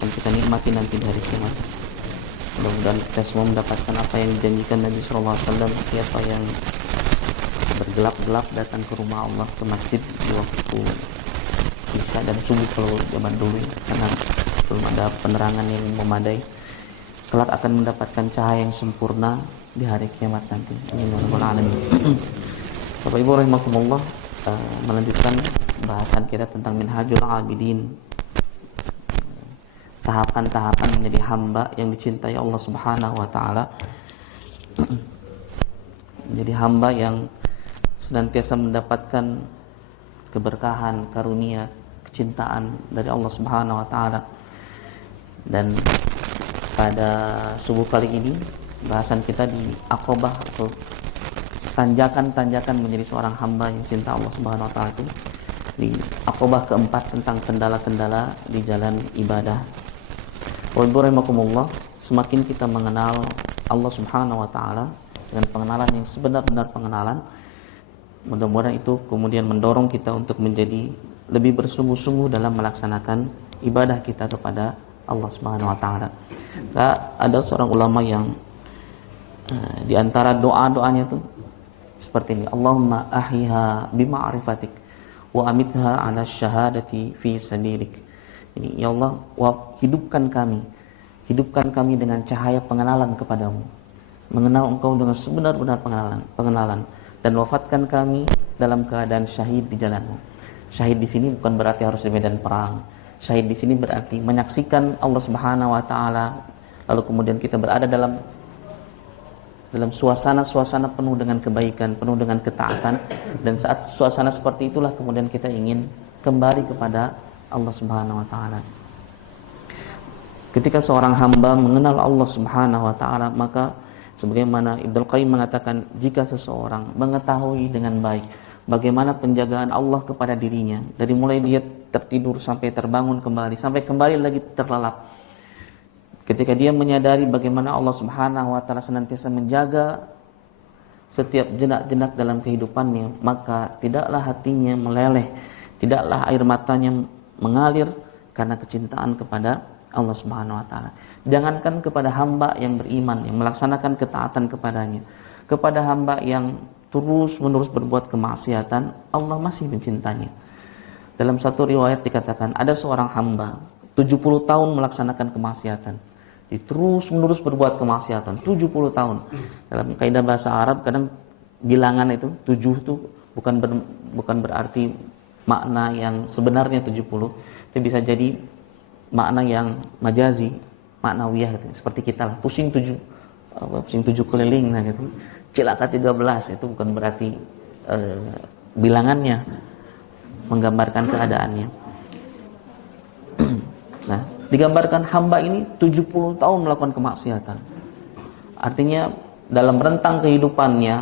yang kita nikmati nanti di hari kiamat. Mudah-mudahan kita semua mendapatkan apa yang dijanjikan Nabi Sallallahu Alaihi Wasallam. Siapa yang bergelap-gelap datang ke rumah Allah, ke masjid di waktu isya dan subuh kalau zaman dulu, karena belum ada penerangan yang memadai, kelak akan mendapatkan cahaya yang sempurna di hari kiamat nanti. Amin ya rabbal alamin. Bapak Ibu rahimakumullah, melanjutkan bahasan kita tentang Minhajul Abidin, tahapan-tahapan menjadi hamba yang dicintai Allah Subhanahu wa taala. Menjadi hamba yang senantiasa mendapatkan keberkahan, karunia, kecintaan dari Allah Subhanahu wa taala. Dan pada subuh kali ini bahasan kita di Aqabah atau tanjakan-tanjakan menjadi seorang hamba yang cinta Allah Subhanahu wa taala itu, di Aqabah keempat tentang kendala-kendala di jalan ibadah. Waalaikumsalam. Semakin kita mengenal Allah Subhanahu wa taala dengan pengenalan yang sebenar-benar pengenalan, mudah-mudahan itu kemudian mendorong kita untuk menjadi lebih bersungguh-sungguh dalam melaksanakan ibadah kita kepada Allah Subhanahu wa taala. Ada seorang ulama yang di antara doa-doanya itu seperti ini: Allahumma ahyiha bima'rifatik wa amitha 'ala syahadati fi sabilik. Ini, ya Allah, hidupkan kami dengan cahaya pengenalan kepadamu, mengenal Engkau dengan sebenar-benar pengenalan, dan wafatkan kami dalam keadaan syahid di jalanmu. Syahid di sini bukan berarti harus di medan perang. Syahid di sini berarti menyaksikan Allah Subhanahu wa taala, lalu kemudian kita berada dalam suasana penuh dengan kebaikan, penuh dengan ketaatan, dan saat suasana seperti itulah kemudian kita ingin kembali kepada Allah Subhanahu wa taala. Ketika seorang hamba mengenal Allah Subhanahu wa taala, maka sebagaimana Ibnu Qayyim mengatakan, jika seseorang mengetahui dengan baik bagaimana penjagaan Allah kepada dirinya, dari mulai dia tertidur sampai terbangun kembali, sampai kembali lagi terlelap, ketika dia menyadari bagaimana Allah Subhanahu wa taala senantiasa menjaga setiap jenak-jenak dalam kehidupannya, maka tidaklah hatinya meleleh, tidaklah air matanya mengalir karena kecintaan kepada Allah Subhanahu wa taala. Jangankan kepada hamba yang beriman, yang melaksanakan ketaatan kepadanya, kepada hamba yang terus-menerus berbuat kemaksiatan, Allah masih mencintainya. Dalam satu riwayat dikatakan, ada seorang hamba 70 tahun melaksanakan kemaksiatan, terus-menerus berbuat kemaksiatan 70 tahun. Dalam kaidah bahasa Arab kadang bilangan itu 7 itu bukan berarti makna yang sebenarnya 70, itu bisa jadi makna yang majazi, maknawiyah gitu. Seperti kita lah, pusing 7 keliling, nah gitu. Cilaka 13 itu bukan berarti bilangannya, menggambarkan keadaannya. Nah, digambarkan hamba ini 70 tahun melakukan kemaksiatan. Artinya dalam rentang kehidupannya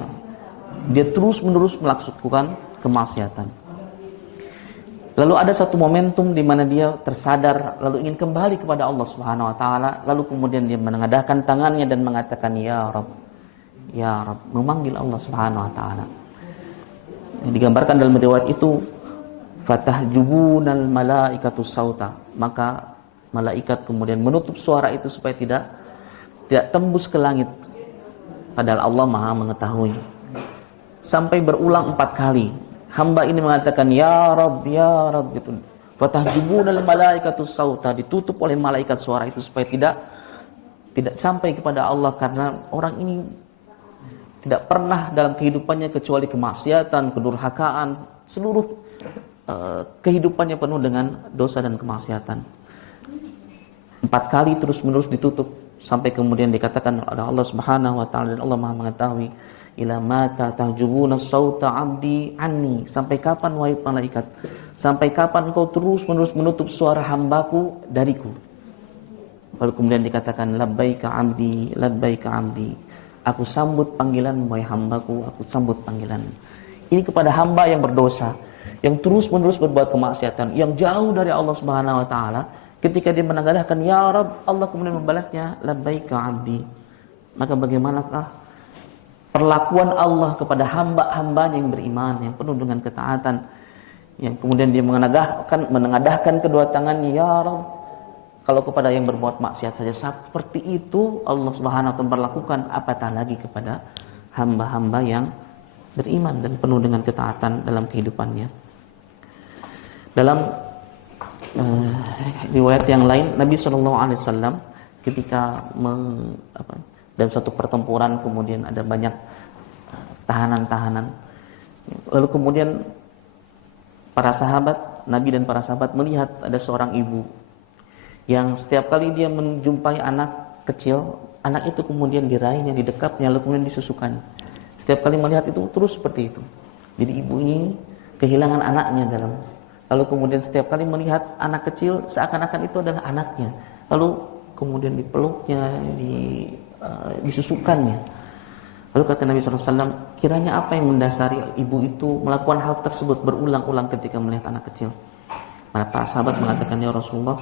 dia terus-menerus melakukan kemaksiatan. Lalu ada satu momentum di mana dia tersadar, lalu ingin kembali kepada Allah Subhanahu wa taala, lalu kemudian dia menengadahkan tangannya dan mengatakan ya Rabb, ya Rabb, memanggil Allah Subhanahu wa taala. Digambarkan dalam riwayat itu, fatahjubunal malaikatu sauta, maka malaikat kemudian menutup suara itu supaya tidak tembus ke langit, padahal Allah Maha mengetahui. Sampai berulang 4 kali hamba ini mengatakan ya Rabb gitu. Fatahjubunal malaikatu sauta, ditutup oleh malaikat suara itu supaya tidak sampai kepada Allah, karena orang ini tidak pernah dalam kehidupannya kecuali kemaksiatan, kedurhakaan, seluruh kehidupannya penuh dengan dosa dan kemaksiatan. 4 kali terus-menerus ditutup sampai kemudian dikatakan oleh Allah Subhanahu wa taala, dan Allah Maha mengetahui, ila mata tahjubuna sauta abdi anni, sampai kapan wahai malaikat, sampai kapan engkau terus-menerus menutup suara hambaku dariku. Lalu kemudian dikatakan labbaika abdi, aku sambut panggilan wahai hambaku, aku sambut panggilan. Ini kepada hamba yang berdosa, yang terus-menerus berbuat kemaksiatan, yang jauh dari Allah Subhanahu wa taala. Ketika dia menengadahkan ya Rabb, Allah kemudian membalasnya labbaika abdi. Maka bagaimanakah perlakuan Allah kepada hamba-hambanya yang beriman, yang penuh dengan ketaatan, yang kemudian dia menengadahkan kedua tangannya, ya Rabb, kalau kepada yang berbuat maksiat saja seperti itu Allah Subhanahu wa taala berlakukan, apatah lagi kepada hamba-hamba yang beriman dan penuh dengan ketaatan dalam kehidupannya. Dalam riwayat yang lain, Nabi SAW ketika dalam satu pertempuran kemudian ada banyak tahanan-tahanan, lalu kemudian para sahabat, Nabi dan para sahabat melihat ada seorang ibu yang setiap kali dia menjumpai anak kecil, anak itu kemudian diraihnya, didekapnya, lalu kemudian disusukan. Setiap kali melihat itu terus seperti itu. Jadi ibu ini kehilangan anaknya lalu kemudian setiap kali melihat anak kecil seakan-akan itu adalah anaknya. Lalu kemudian dipeluknya, disusukannya. Lalu kata Nabi SAW, kiranya apa yang mendasari ibu itu melakukan hal tersebut berulang-ulang ketika melihat anak kecil? Para sahabat mengatakan, ya Rasulullah,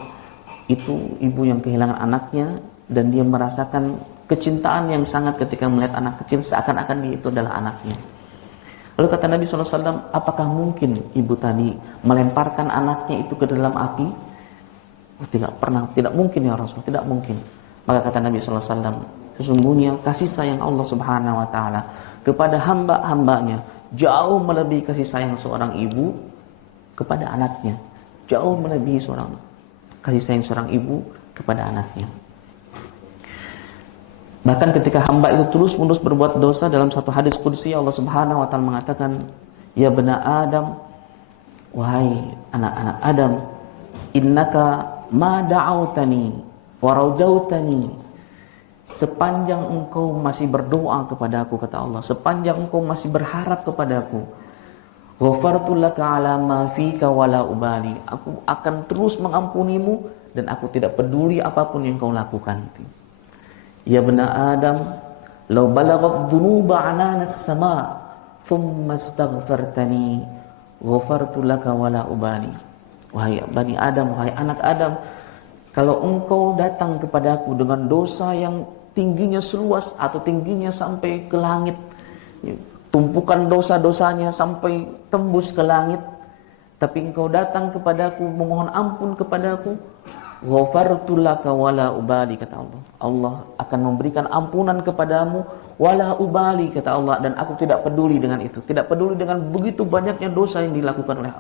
itu ibu yang kehilangan anaknya dan dia merasakan kecintaan yang sangat ketika melihat anak kecil seakan-akan dia itu adalah anaknya. Lalu kata Nabi SAW, apakah mungkin ibu tadi melemparkan anaknya itu ke dalam api? Tidak mungkin ya Rasulullah, tidak mungkin. Maka kata Nabi SAW, sesungguhnya kasih sayang Allah Subhanahu wa taala kepada hamba-hambanya jauh melebihi kasih sayang seorang ibu kepada anaknya. Jauh melebihi kasih sayang seorang ibu kepada anaknya. Bahkan ketika hamba itu terus-menerus berbuat dosa, dalam satu hadis qudsi Allah Subhanahu wa taala mengatakan, ya bani Adam, wahai anak-anak Adam, innaka ma da'autani wa rajautani, sepanjang engkau masih berdoa kepadaku, kata Allah, sepanjang engkau masih berharap kepadaku, ghafartu laka ala ma fika wala ubali, aku akan terus mengampunimu dan aku tidak peduli apapun yang kau lakukan. Ya bani Adam, law balaghat dhunuba ananas sama thumma astaghfartani ghafartu laka wala ubali. Wahai bani Adam, wahai anak Adam, kalau engkau datang kepadaku dengan dosa yang tingginya seluas atau tingginya sampai ke langit, tumpukan dosa-dosanya sampai tembus ke langit, tapi engkau datang kepadaku memohon ampun kepadaku, ghafartu laka wala ubali, kata Allah. Allah akan memberikan ampunan kepadamu, wala ubali, kata Allah, dan aku tidak peduli dengan itu. Tidak peduli dengan begitu banyaknya dosa yang dilakukan oleh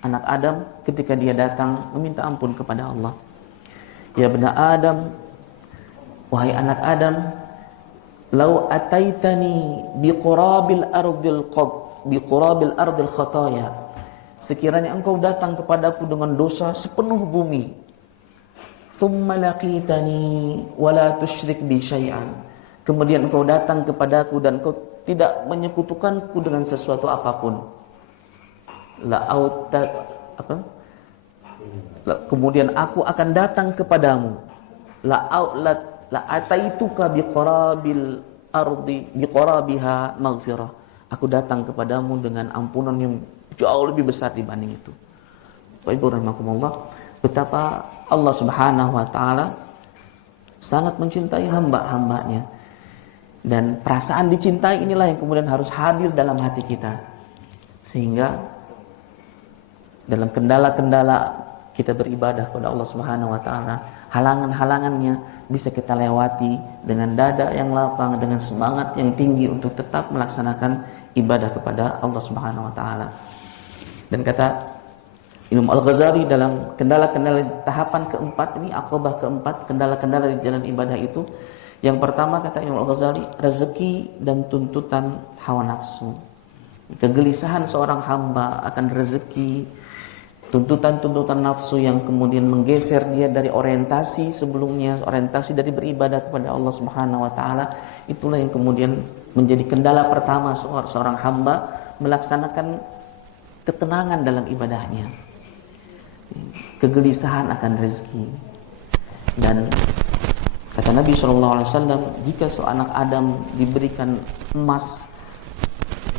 anak Adam ketika dia datang meminta ampun kepada Allah. Ya bani Adam, wahai anak Adam, lau ataitani biqurabil ardil khataya, sekiranya engkau datang kepadaku dengan dosa sepenuh bumi, thumma laqitani wala tusyrik bi syai'an, kemudian engkau datang kepadaku dan engkau tidak menyekutukanku dengan sesuatu apapun, kemudian aku akan datang kepadamu, la ataituka biqarabil ardi biqarabiha maghfirah, aku datang kepadamu dengan ampunan yang jauh lebih besar dibanding itu. Ibu rahimakumullah, betapa Allah Subhanahu wa taala sangat mencintai hamba-hambanya, dan perasaan dicintai inilah yang kemudian harus hadir dalam hati kita, sehingga dalam kendala-kendala kita beribadah kepada Allah Subhanahu wa taala, halangan-halangannya bisa kita lewati dengan dada yang lapang, dengan semangat yang tinggi untuk tetap melaksanakan ibadah kepada Allah Subhanahu wa taala. Dan kata Imam Al-Ghazali dalam kendala-kendala tahapan keempat ini, aqabah keempat, kendala-kendala di jalan ibadah itu, yang pertama kata Imam Al-Ghazali, rezeki dan tuntutan hawa nafsu. Kegelisahan seorang hamba akan rezeki, tuntutan-tuntutan nafsu yang kemudian menggeser dia dari orientasi sebelumnya, orientasi dari beribadah kepada Allah Subhanahu wa taala, itulah yang kemudian menjadi kendala pertama seorang hamba melaksanakan ketenangan dalam ibadahnya. Kegelisahan akan rezeki. Dan kata Nabi SAW, jika seorang anak Adam diberikan emas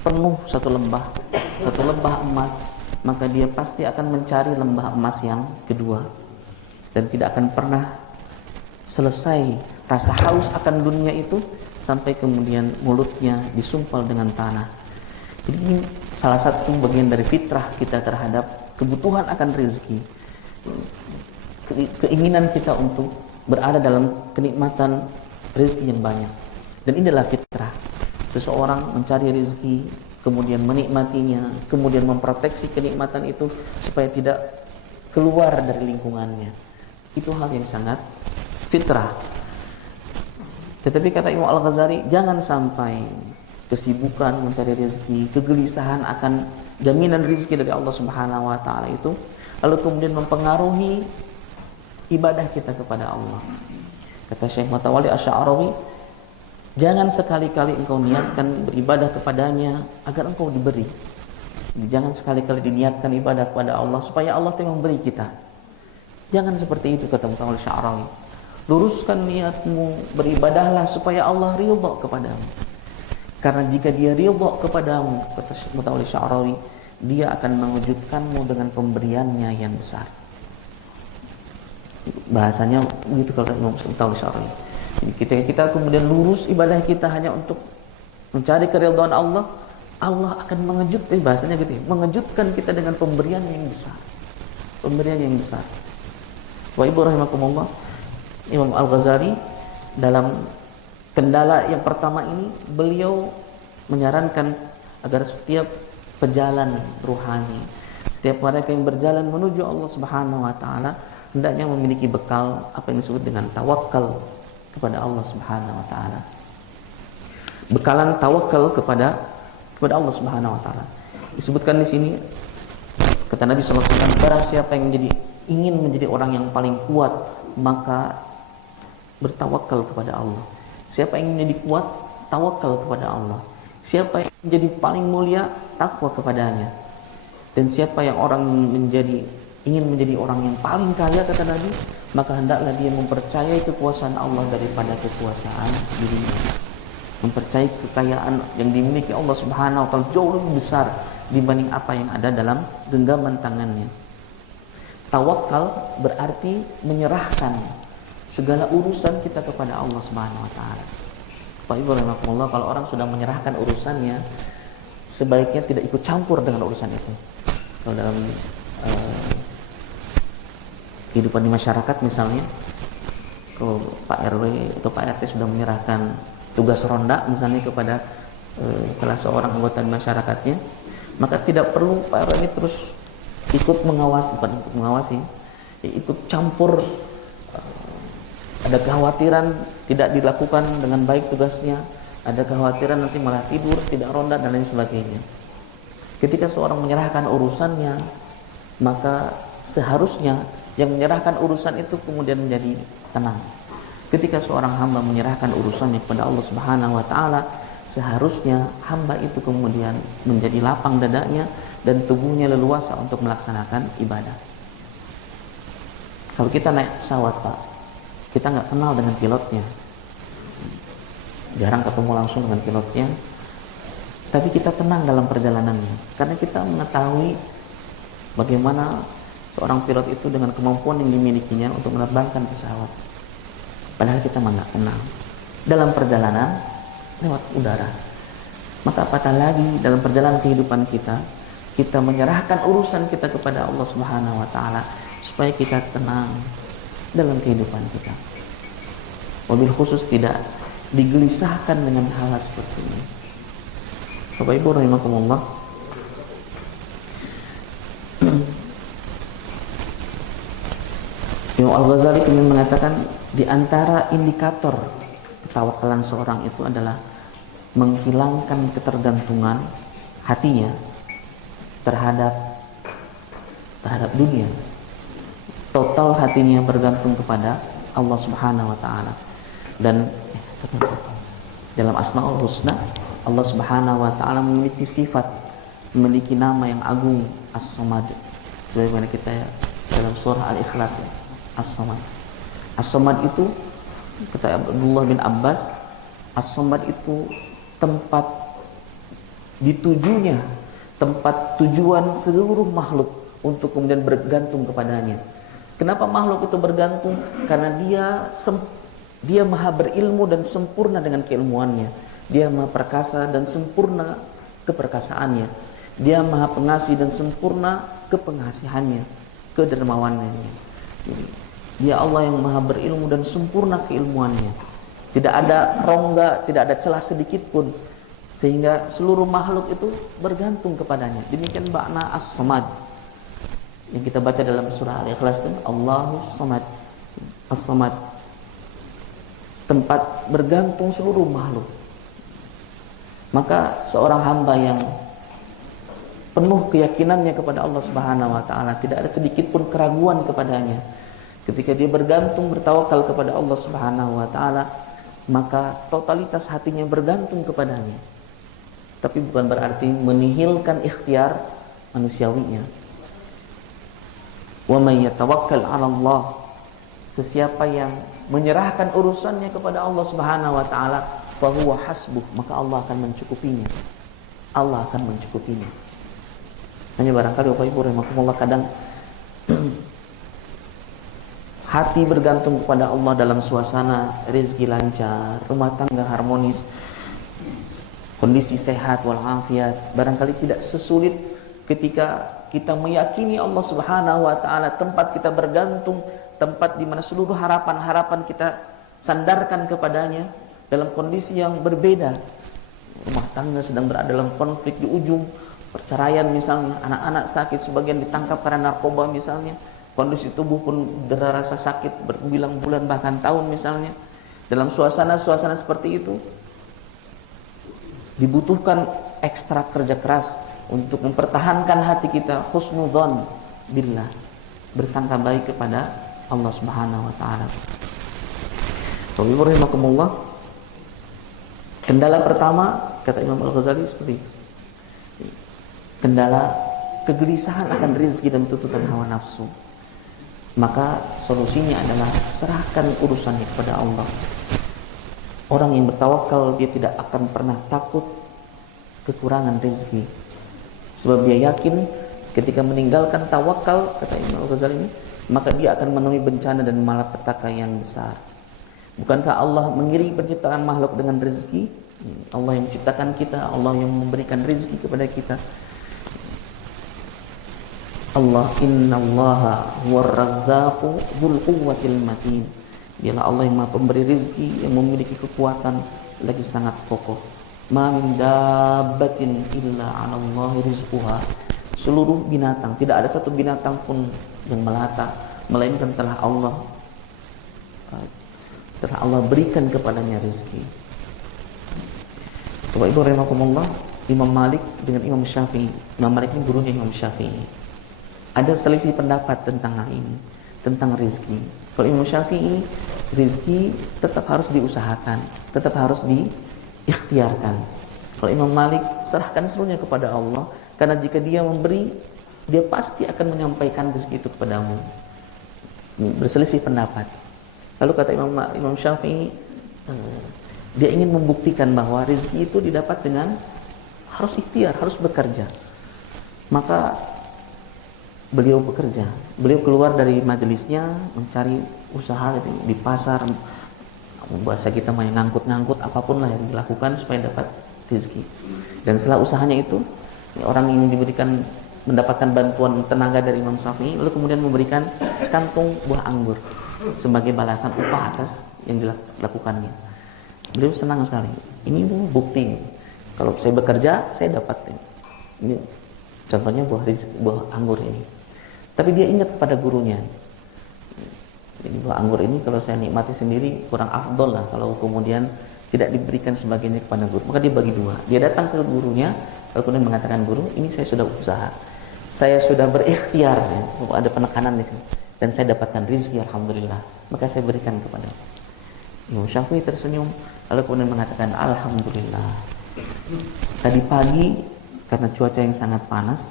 penuh satu lembah emas, maka dia pasti akan mencari lembah emas yang kedua, dan tidak akan pernah selesai rasa haus akan dunia itu sampai kemudian mulutnya disumpal dengan tanah. Jadi ini salah satu bagian dari fitrah kita terhadap kebutuhan akan rezeki. keinginan kita untuk berada dalam kenikmatan rezeki yang banyak. Dan inilah fitrah. Seseorang mencari rezeki, kemudian menikmatinya, kemudian memproteksi kenikmatan itu supaya tidak keluar dari lingkungannya. Itu hal yang sangat fitrah. Tetapi kata Imam Al-Ghazali, jangan sampai kesibukan mencari rezeki, kegelisahan akan jaminan rezeki dari Allah Subhanahu wa taala itu lalu kemudian mempengaruhi ibadah kita kepada Allah. Kata Syekh Matawali Asy'arawi, jangan sekali-kali engkau niatkan beribadah kepadanya agar engkau diberi. Jangan sekali-kali diniatkan ibadah kepada Allah supaya Allah yang memberi kita. Jangan seperti itu, kata Matawali Asy'arawi. Luruskan niatmu, beribadahlah supaya Allah ridha kepadamu. Karena jika dia ridha kepadamu, kata Matawali Asy'arawi, dia akan mengejutkanmu dengan pemberiannya yang besar. Bahasanya begitu kalau Imam Matawali Asy'arawi. Jadi kita kemudian lurus ibadah kita hanya untuk mencari keridhaan Allah, Allah akan mengejutkan, bahasanya gitu ya, mengejutkan kita dengan pemberian yang besar. Pemberian yang besar. Wa ibu rahimakumullah, Imam Al-Ghazali dalam kendala yang pertama ini beliau menyarankan agar setiap pejalan ruhani, setiap mereka yang berjalan menuju Allah Subhanahu wa taala hendaknya memiliki bekal apa yang disebut dengan tawakal kepada Allah Subhanahu wa taala. Bekalan tawakal kepada Allah Subhanahu wa taala. Disebutkan di sini kata Nabi sallallahu alaihi wasallam, barang siapa yang ingin menjadi orang yang paling kuat, maka bertawakal kepada Allah. Siapa yang menjadi kuat, tawakal kepada Allah. Siapa yang menjadi paling mulia, takwa kepadanya. Dan siapa yang ingin menjadi orang yang paling kaya, kata Nabi, maka hendaklah dia mempercayai kekuasaan Allah daripada kekuasaan dirinya. Mempercayai kekayaan yang dimiliki Allah Subhanahu wa taala jauh lebih besar dibanding apa yang ada dalam genggaman tangannya. Tawakal berarti menyerahkan segala urusan kita kepada Allah Subhanahu wa taala. Pak Ibu rahimakumullah, kalau orang sudah menyerahkan urusannya, sebaiknya tidak ikut campur dengan urusan itu. Kalau dalam kehidupan di masyarakat misalnya, kalau Pak RW atau Pak RT sudah menyerahkan tugas ronda misalnya kepada salah seorang anggota masyarakatnya, maka tidak perlu Pak RW ini terus ikut mengawasi, ikut campur. Ada kekhawatiran tidak dilakukan dengan baik tugasnya, ada kekhawatiran nanti malah tidur, tidak ronda dan lain sebagainya. Ketika seorang menyerahkan urusannya, maka seharusnya yang menyerahkan urusan itu kemudian menjadi tenang. Ketika seorang hamba menyerahkan urusannya kepada Allah Subhanahu wa taala, seharusnya hamba itu kemudian menjadi lapang dadanya dan tubuhnya leluasa untuk melaksanakan ibadah. Kalau kita naik pesawat, Pak, kita nggak kenal dengan pilotnya, jarang ketemu langsung dengan pilotnya, tapi kita tenang dalam perjalanannya karena kita mengetahui bagaimana seorang pilot itu dengan kemampuan yang dimilikinya untuk menerbangkan pesawat. Padahal kita nggak kenal dalam perjalanan lewat udara. Maka apatah lagi dalam perjalanan kehidupan kita menyerahkan urusan kita kepada Allah Subhanahu wa taala supaya kita tenang dalam kehidupan kita. Wabil khusus tidak digelisahkan dengan hal seperti ini. Bapak Ibu rahimakumullah, Imam Al-Ghazali kemudian mengatakan di antara indikator ketawakalan seorang itu adalah menghilangkan ketergantungan hatinya terhadap dunia. Total hatinya bergantung kepada Allah Subhanahu wa taala. Dan dalam Asmaul Husna, Allah Subhanahu wa taala memiliki sifat, memiliki nama yang agung, As-Samad. Sebagaimana kita dalam surah Al-Ikhlas, As-Samad. As-Samad itu kata Abdullah bin Abbas, As-Samad itu tempat ditujunya, tempat tujuan seluruh makhluk untuk kemudian bergantung kepadanya. Kenapa makhluk itu bergantung? Karena dia maha berilmu dan sempurna dengan keilmuannya. Dia maha perkasa dan sempurna keperkasaannya. Dia maha pengasih dan sempurna kepengasihannya, kedermawanannya. Jadi, Dia Allah yang maha berilmu dan sempurna keilmuannya. Tidak ada rongga, tidak ada celah sedikit pun, sehingga seluruh makhluk itu bergantung kepadanya. Demikian makna As-Samad yang kita baca dalam surah Al-Ikhlas itu, Allahu Samad. As-Samad, tempat bergantung seluruh makhluk. Maka seorang hamba yang penuh keyakinannya kepada Allah Subhanahu wa taala, tidak ada sedikit pun keraguan kepadanya. Ketika dia bergantung, bertawakal kepada Allah Subhanahu wa taala, maka totalitas hatinya bergantung kepadanya. Tapi bukan berarti menihilkan ikhtiar manusiawinya. Wa may yatawakkal 'ala Allah, sesiapa yang menyerahkan urusannya kepada Allah Subhanahu wa taala, fa huwa hasbuh, maka Allah akan mencukupinya. Allah akan mencukupinya. Hanya barangkali Bapak Ibu rahimakumullah, kadang hati bergantung kepada Allah dalam suasana rezeki lancar, rumah tangga harmonis, kondisi sehat walafiat, barangkali tidak sesulit ketika kita meyakini Allah Subhanahu wa taala tempat kita bergantung, tempat di mana seluruh harapan-harapan kita sandarkan kepadanya dalam kondisi yang berbeda. Rumah tangga sedang berada dalam konflik, di ujung perceraian misalnya, anak-anak sakit, sebagian ditangkap karena narkoba misalnya, kondisi tubuh pun rasa sakit berbilang-bulan bahkan tahun misalnya. Dalam suasana-suasana seperti itu dibutuhkan ekstra kerja keras untuk mempertahankan hati kita husnudzon billah, bersangka baik kepada Allah Subhanahu wa taala. Rahimakumullah, kendala pertama kata Imam Al-Ghazali seperti itu. Kendala kegelisahan akan rezeki dan tuntutan hawa nafsu. Maka solusinya adalah serahkan urusannya kepada Allah. Orang yang bertawakal, dia tidak akan pernah takut kekurangan rezeki, sebab dia yakin ketika meninggalkan tawakal, kata Imam Al-Ghazali ini, maka dia akan menemui bencana dan malapetaka yang besar. Bukankah Allah mengiringi penciptaan makhluk dengan rezeki? Allah yang menciptakan kita, Allah yang memberikan rezeki kepada kita. Allah, innallaha huwar razzaqu dzul quwwatil matin. Dialah Allah yang Maha pemberi rezeki, yang memiliki kekuatan lagi sangat kokoh. Ma min dabbatin illa 'ala Allahi rizquha. Seluruh binatang, tidak ada satu binatang pun yang melata, melainkan telah Allah berikan kepadanya rezeki. Bapak Ibu rahimakumullah, Imam Malik dengan Imam Syafi'i. Imam Malik ini gurunya Imam Syafi'i. Ada selisih pendapat tentang hal ini, tentang rezeki. Kalau Imam Syafi'i, rezeki tetap harus diusahakan, tetap harus diikhtiarkan. Kalau Imam Malik, serahkan seluruhnya kepada Allah, karena jika dia memberi, dia pasti akan menyampaikan rezeki itu kepadamu. Berselisih pendapat. Lalu kata Imam Syafi'i, dia ingin membuktikan bahwa rezeki itu didapat dengan harus ikhtiar, harus bekerja. Maka beliau bekerja, beliau keluar dari majelisnya mencari usaha di pasar, bahasa kita main ngangkut-ngangkut, apapun lah yang dilakukan supaya dapat rezeki. Dan setelah usahanya itu, orang ini mendapatkan bantuan tenaga dari Imam Syafi'i, lalu kemudian memberikan sekantung buah anggur sebagai balasan upah atas yang dilakukannya. Beliau senang sekali. Ini bukti, kalau saya bekerja saya dapat ini. Contohnya buah anggur ini. Tapi dia ingat kepada gurunya. Jadi buah anggur ini kalau saya nikmati sendiri kurang afdol lah kalau kemudian tidak diberikan sebagiannya kepada guru. Maka dia bagi dua. Dia datang ke gurunya, lalu kemudian mengatakan, guru, ini saya sudah usaha, saya sudah berikhtiar, ya. Ada penekanan di sini, dan saya dapatkan rezeki alhamdulillah. Maka saya berikan kepada Imam Syafi'i. Tersenyum, lalu kemudian mengatakan, alhamdulillah. Tadi pagi karena cuaca yang sangat panas,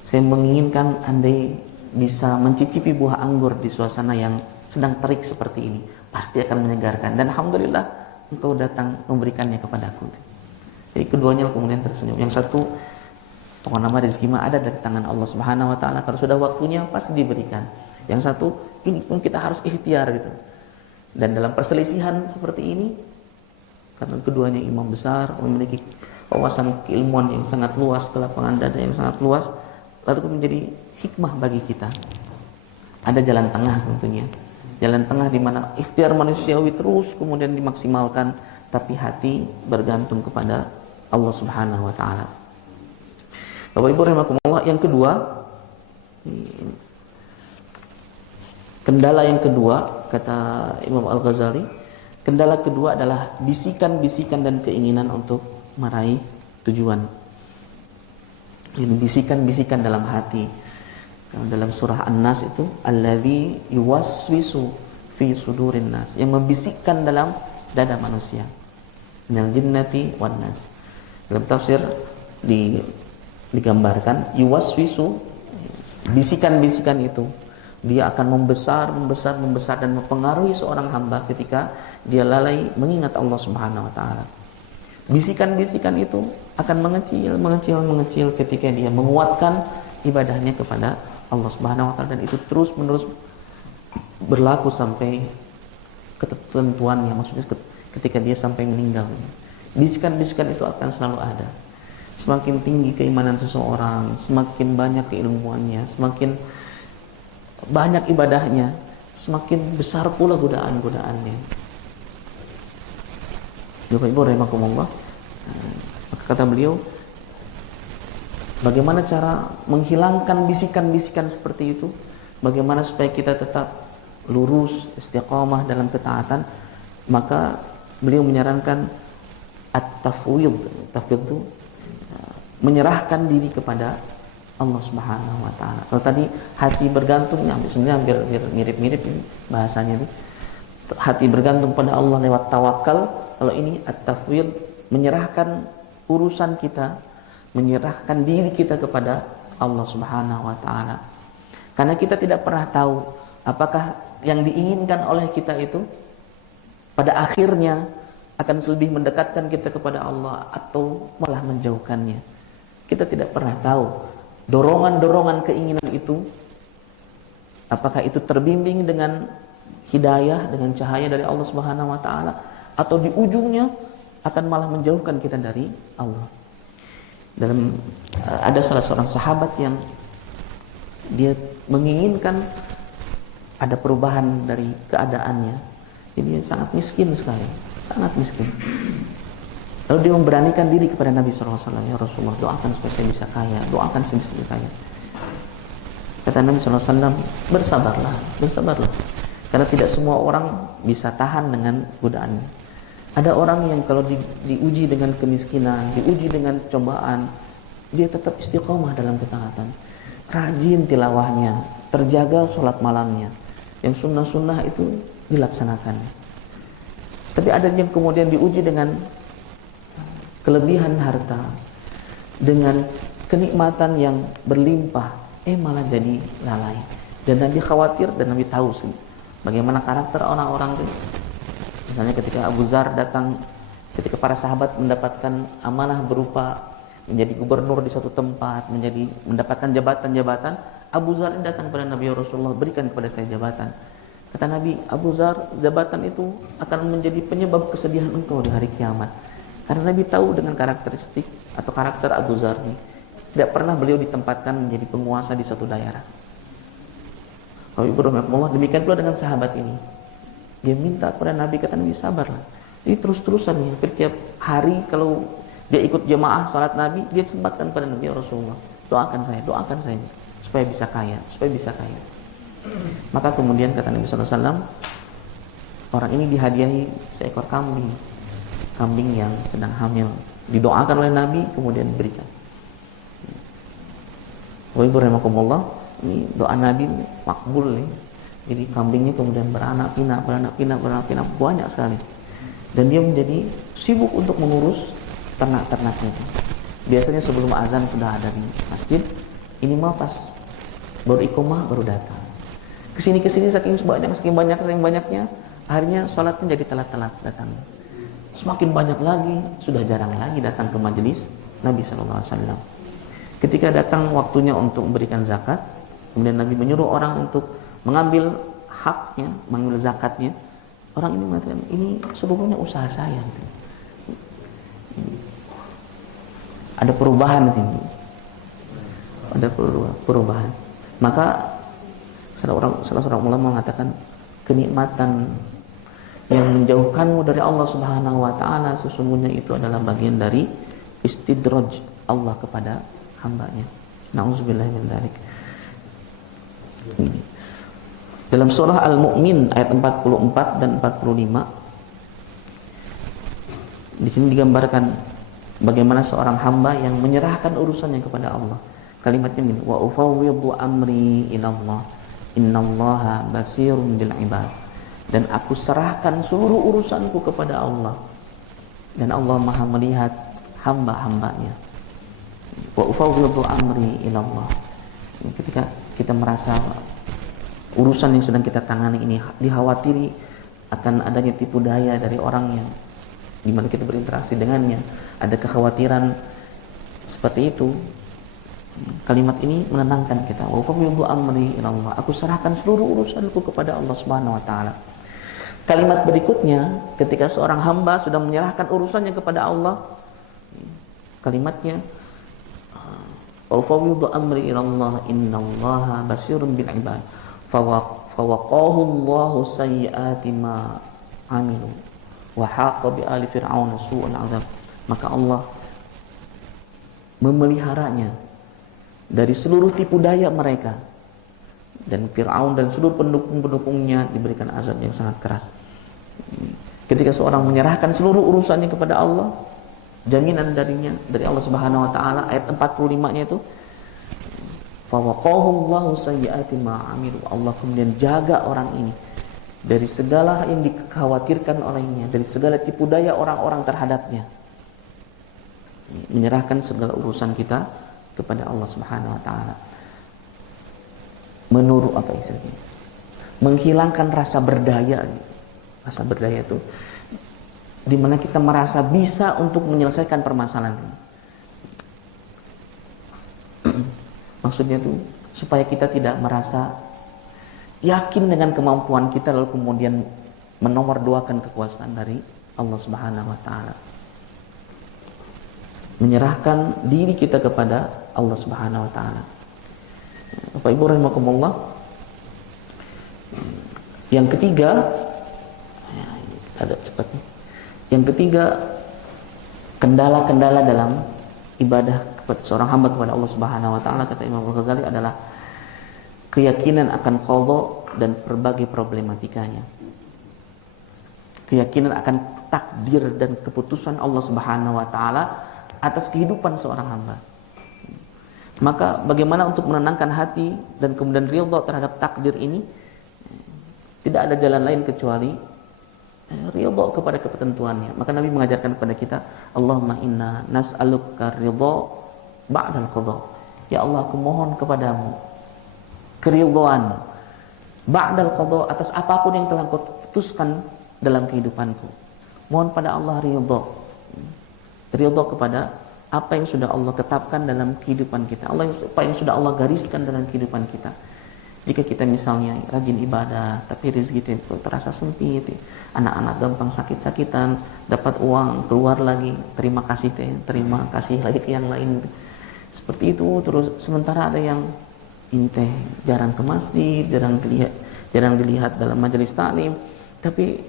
saya menginginkan andai bisa mencicipi buah anggur di suasana yang sedang terik seperti ini, pasti akan menyegarkan. Dan alhamdulillah engkau datang memberikannya kepadaku. Jadi keduanya kemudian tersenyum. Yang satu, pokok nama rezeki mah ada dari tangan Allah Subhanahu wa taala, kalau sudah waktunya pasti diberikan. Yang satu, ini pun kita harus ikhtiar gitu. Dan dalam perselisihan seperti ini, karena keduanya imam besar, memiliki wawasan keilmuan yang sangat luas, kelapangan dada yang sangat luas, lalu itu menjadi hikmah bagi kita. ada jalan tengah tentunya. Jalan tengah di mana ikhtiar manusiawi terus kemudian dimaksimalkan, tapi hati bergantung kepada Allah Subhanahu wa taala. Bapak Ibu rahimakumullah, yang kedua, kendala yang kedua kata Imam Al-Ghazali, kendala kedua adalah bisikan-bisikan dan keinginan untuk meraih tujuan. Ini bisikan-bisikan dalam hati. Dalam surah An-Nas itu, alladzi yuwaswisu fi sudurin nas, yang membisikkan dalam dada manusia. Minal jinnati wan nas. Dalam tafsir digambarkan yuwaswisu, bisikan-bisikan itu dia akan membesar dan mempengaruhi seorang hamba ketika dia lalai mengingat Allah Subhanahu wa taala. Bisikan-bisikan itu akan mengecil ketika dia menguatkan ibadahnya kepada Allah Subhanahu wa taala, dan itu terus-menerus berlaku sampai ketentuannya, maksudnya ketika dia sampai meninggal. Bisikan-bisikan itu akan selalu ada. Semakin tinggi keimanan seseorang, semakin banyak keilmuannya, semakin banyak ibadahnya, semakin besar pula godaan-godaannya. Bapak Ibu rahimakumullah, maka kata beliau, bagaimana cara menghilangkan bisikan-bisikan seperti itu? Bagaimana supaya kita tetap lurus, istiqamah dalam ketaatan? Maka beliau menyarankan at-tafwid. Tafwid itu menyerahkan diri kepada Allah Subhanahu wa taala. Kalau tadi hati bergantung, sebenarnya hampir mirip-mirip ini bahasanya itu. Hati bergantung pada Allah lewat tawakal. Kalau ini at-tafwid, menyerahkan urusan kita, menyerahkan diri kita kepada Allah Subhanahu wa taala. Karena kita tidak pernah tahu apakah yang diinginkan oleh kita itu pada akhirnya akan lebih mendekatkan kita kepada Allah atau malah menjauhkannya. Kita tidak pernah tahu dorongan-dorongan keinginan itu, apakah itu terbimbing dengan hidayah, dengan cahaya dari Allah Subhanahu wa taala, atau di ujungnya akan malah menjauhkan kita dari Allah. Ada salah seorang sahabat yang dia menginginkan ada perubahan dari keadaannya. Jadi dia sangat miskin sekali, sangat miskin. Lalu dia memberanikan diri kepada Nabi SAW, ya Rasulullah, doakan supaya saya bisa kaya, doakan saya bisa kaya. Kata Nabi SAW, bersabarlah. Karena tidak semua orang bisa tahan dengan godaan. Ada orang yang kalau diuji dengan kemiskinan, diuji dengan cobaan, dia tetap istiqomah dalam ketaatan. Rajin tilawahnya, terjaga sholat malamnya. Yang sunnah-sunnah itu dilaksanakan. Tapi ada yang kemudian diuji dengan kelebihan harta, dengan kenikmatan yang berlimpah, malah jadi lalai. Dan Nabi khawatir, dan Nabi tahu sih bagaimana karakter orang-orang itu. Misalnya ketika Abu Zar datang, ketika para sahabat mendapatkan amanah berupa menjadi gubernur di suatu tempat, mendapatkan jabatan-jabatan, Abu Zar ini datang kepada Nabi Rasulullah, berikan kepada saya jabatan. Kata Nabi, Abu Zar, jabatan itu akan menjadi penyebab kesedihan engkau di hari kiamat. Karena Nabi tahu dengan karakteristik atau karakter Abu Zar ini, tidak pernah beliau ditempatkan menjadi penguasa di suatu daerah. Kalau Ibu rahimahullah, demikian pula dengan sahabat ini. Dia minta kepada Nabi, kata Nabi, sabarlah. Ini terus-terusan nih, hampir tiap hari kalau dia ikut jemaah salat Nabi, dia sempatkan pada Nabi Rasulullah, doakan saya supaya bisa kaya. Maka kemudian kata Nabi SAW, orang ini dihadiahi seekor kambing yang sedang hamil. Didoakan oleh Nabi, kemudian diberikan. Ibu rahimakumullah, ini doa Nabi makbul nih. Jadi kambingnya kemudian beranak pinak banyak sekali. Dan dia menjadi sibuk untuk mengurus ternak-ternaknya. Biasanya sebelum azan sudah ada di masjid. Ini mah pas baru iqomah baru datang. Kesini saking banyaknya, akhirnya sholatnya jadi telat datang. Semakin banyak lagi, sudah jarang lagi datang ke majelis Nabi SAW. Ketika datang waktunya untuk memberikan zakat, kemudian Nabi menyuruh orang untuk mengambil haknya, mengambil zakatnya. Orang ini mengatakan, ini sebetulnya usaha saya. Ada perubahan ini. Ada perubahan. Maka Salah seorang ulama mengatakan, kenikmatan yang menjauhkanmu dari Allah Subhanahu wa taala sesungguhnya itu adalah bagian dari istidraj Allah kepada hambanya. Nauzubillah min dzalik. Dalam surah Al-Mu'min ayat 44 dan 45, di sini digambarkan bagaimana seorang hamba yang menyerahkan urusannya kepada Allah. Kalimatnya begini, wa ufawwidhu amri ilallah innallaha basirun bil ibad. Dan aku serahkan seluruh urusanku kepada Allah, dan Allah Maha melihat hamba-hambanya. Wa ufawwidhu amri ilallah. Ketika kita merasa urusan yang sedang kita tangani ini dikhawatiri akan adanya tipu daya dari orang yang dimana kita berinteraksi dengannya, ada kekhawatiran seperti itu, kalimat ini menenangkan kita. Wa fawwidhu amri ilallah. Aku serahkan seluruh urusanku kepada Allah Subhanahu wa taala. Kalimat berikutnya, ketika seorang hamba sudah menyerahkan urusannya kepada Allah, kalimatnya wa fawwidhu amri ilallah innallaha basirun bil ibad. Fawaqahu Allahu sayyi'ati ma amilu wa haqa bi ali fir'aun su'al azab. Maka Allah memeliharanya dari seluruh tipu daya mereka, dan Fir'aun dan seluruh pendukung-pendukungnya diberikan azab yang sangat keras. Ketika seorang menyerahkan seluruh urusannya kepada Allah, jaminan darinya dari Allah Subhanahu wa taala, ayat 45-nya itu, fawaqahu Allahu sayyi'ati ma amilu. Allah kemudian jaga orang ini dari segala yang dikhawatirkan olehnya, dari segala tipu daya orang-orang terhadapnya. Menyerahkan segala urusan kita kepada Allah Subhanahu wa taala. Menurut apa istilahnya? Menghilangkan rasa berdaya. Rasa berdaya itu di mana kita merasa bisa untuk menyelesaikan permasalahan ini. Maksudnya itu supaya kita tidak merasa yakin dengan kemampuan kita lalu kemudian menomorduakan kekuasaan dari Allah Subhanahu wa taala. Menyerahkan diri kita kepada Allah Subhanahu wa taala. Bapak Ibu rahimakumullah. Yang ketiga, agak cepat nih. Yang ketiga, kendala-kendala dalam ibadah kepada seorang hamba kepada Allah Subhanahu wa taala, kata Imam Al-Ghazali, adalah keyakinan akan qadha dan berbagai problematikanya. Keyakinan akan takdir dan keputusan Allah Subhanahu wa taala atas kehidupan seorang hamba. Maka bagaimana untuk menenangkan hati dan kemudian ridha terhadap takdir ini? Tidak ada jalan lain kecuali ridha kepada ketentuannya. Maka Nabi mengajarkan kepada kita, Allahumma inna nas'aluka ridha ba'dal qadha. Ya Allah, aku mohon kepadamu keridhaan ba'dal qadha, atas apapun yang telah Kau putuskan dalam kehidupanku. Mohon pada Allah ridha kepada apa yang sudah Allah tetapkan dalam kehidupan kita, apa yang sudah Allah gariskan dalam kehidupan kita. Jika kita misalnya rajin ibadah tapi rezeki itu terasa sempit, anak-anak gampang sakit-sakitan, dapat uang keluar lagi, terima kasih lagi ke yang lain. Seperti itu terus, sementara ada yang ini teh jarang ke masjid, jarang dilihat dalam majelis taklim, tapi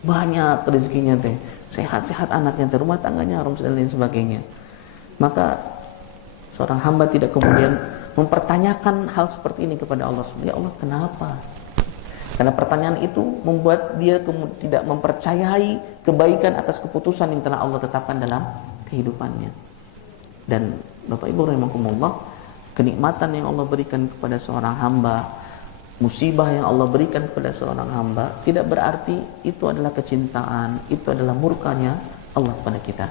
banyak rezekinya teh, sehat-sehat anaknya, rumah tangganya harum dan lain sebagainya. Maka seorang hamba tidak kemudian mempertanyakan hal seperti ini kepada Allah. Ya Allah, kenapa? Karena pertanyaan itu membuat dia tidak mempercayai kebaikan atas keputusan yang telah Allah tetapkan dalam kehidupannya. Dan Bapak Ibu rahimakumullah, kenikmatan yang Allah berikan kepada seorang hamba, musibah yang Allah berikan kepada seorang hamba, tidak berarti itu adalah kecintaan, itu adalah murkanya Allah kepada kita.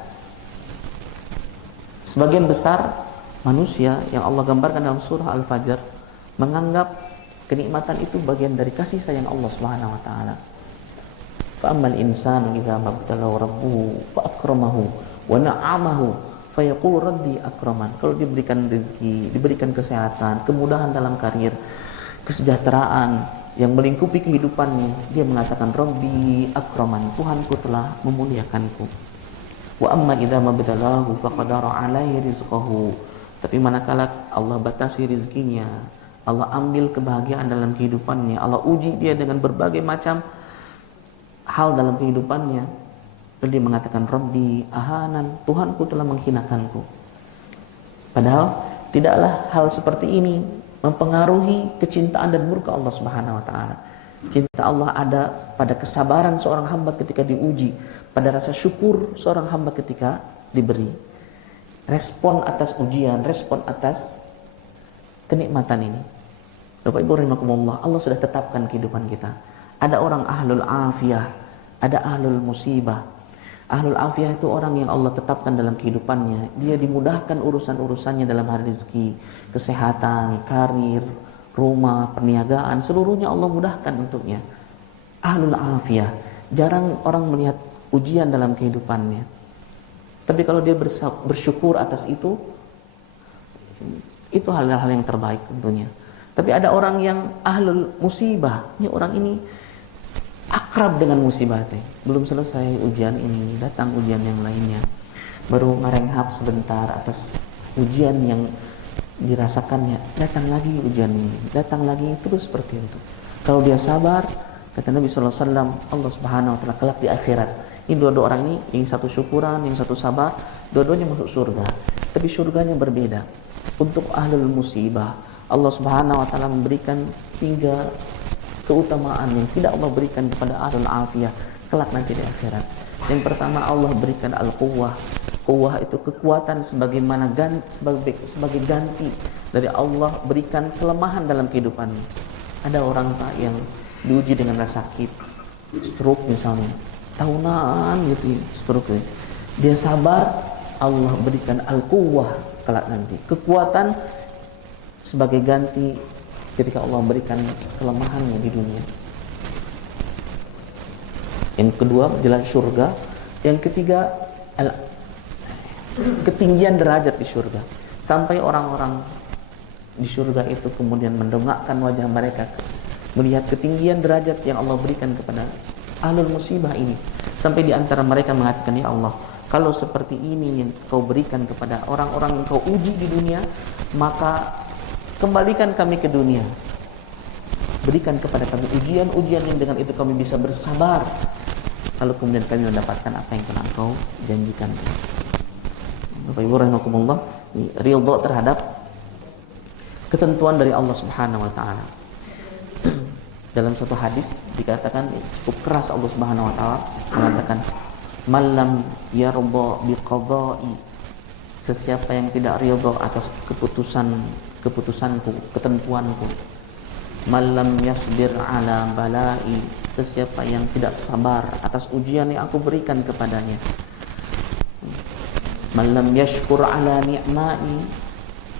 Sebagian besar manusia yang Allah gambarkan dalam surah Al-Fajr menganggap kenikmatan itu bagian dari kasih sayang Allah Subhanahu wa taala. Fa ammal insanu idza mabtalahu rabbuhu fa akramahu wa na'amahu fa yaqulu rabbi akraman. Kalau diberikan rezeki, diberikan kesehatan, kemudahan dalam karir, kesejahteraan yang melingkupi kehidupannya, dia mengatakan rabbi akraman, Tuhanku telah memuliakanku. Wa amma idza mabtalahu faqadara alaihi rizqahu. Tapi manakala Allah batasi rezekinya, Allah ambil kebahagiaan dalam kehidupannya, Allah uji dia dengan berbagai macam hal dalam kehidupannya. Lalu dia mengatakan, Rabbi ahanan, Tuhanku telah menghinakanku. Padahal tidaklah hal seperti ini mempengaruhi kecintaan dan murka Allah Subhanahu wa taala. Cinta Allah ada pada kesabaran seorang hamba ketika diuji, pada rasa syukur seorang hamba ketika diberi. Respon atas ujian, respon atas kenikmatan ini. Bapak Ibu rahimakumullah, Allah sudah tetapkan kehidupan kita. Ada orang ahlul afiyah, ada ahlul musibah. Ahlul afiyah itu orang yang Allah tetapkan dalam kehidupannya. Dia dimudahkan urusan-urusannya dalam hal rezeki, kesehatan, karir, rumah, perniagaan, seluruhnya Allah mudahkan untuknya. Ahlul afiyah, jarang orang melihat ujian dalam kehidupannya. Tapi kalau dia bersyukur atas itu hal-hal yang terbaik tentunya. Tapi ada orang yang ahlul musibah, ini orang ini akrab dengan musibah teh. Belum selesai ujian ini, datang ujian yang lainnya. Baru ngarenghap sebentar atas ujian yang dirasakannya, datang lagi ujian ini, datang lagi, terus seperti itu. Kalau dia sabar, kata Nabi sallallahu alaihi wasallam, Allah Subhanahu wa taala kelak di akhirat. Ini dua-dua orang ini, yang satu syukuran, yang satu sabar, dua-duanya masuk surga. Tapi surganya berbeda. Untuk ahlul musibah, Allah Subhanahu wa taala memberikan 3 keutamaan yang tidak Allah berikan kepada ahlul afiyah kelak nanti di akhirat. Yang pertama, Allah berikan al-quwwah. Quwwah itu kekuatan sebagaimana sebagai ganti dari Allah berikan kelemahan dalam kehidupannya. Ada orang Pak yang diuji dengan rasa sakit, stroke misalnya, tahunan gitu ya, stroke. Dia sabar, Allah berikan al-quwwah kelak nanti. Kekuatan sebagai ganti ketika Allah memberikan kelemahannya di dunia. Yang kedua, jalan surga. Yang ketiga, ketinggian derajat di surga. Sampai orang-orang di surga itu kemudian mendongakkan wajah mereka melihat ketinggian derajat yang Allah berikan kepada ahlul musibah ini. Sampai di antara mereka mengatakan, ya Allah, kalau seperti ini yang kau berikan kepada orang-orang yang kau uji di dunia, maka kembalikan kami ke dunia. Berikan kepada kami ujian-ujian yang dengan itu kami bisa bersabar. Lalu kemudian kami mendapatkan apa yang telah Engkau janjikan. Bapak Ibu rahimakumullah, ridha terhadap ketentuan dari Allah Subhanahu wa taala. Dalam satu hadis dikatakan cukup keras Allah Subhanahu wa taala mengatakan, "Malam yarda biqada'i." Sesiapa yang tidak ridha atas keputusanku, ketentuanku. Malam yasbir ala bala'i, sesiapa yang tidak sabar atas ujian yang aku berikan kepadanya. Malam yashkur ala ni'mai,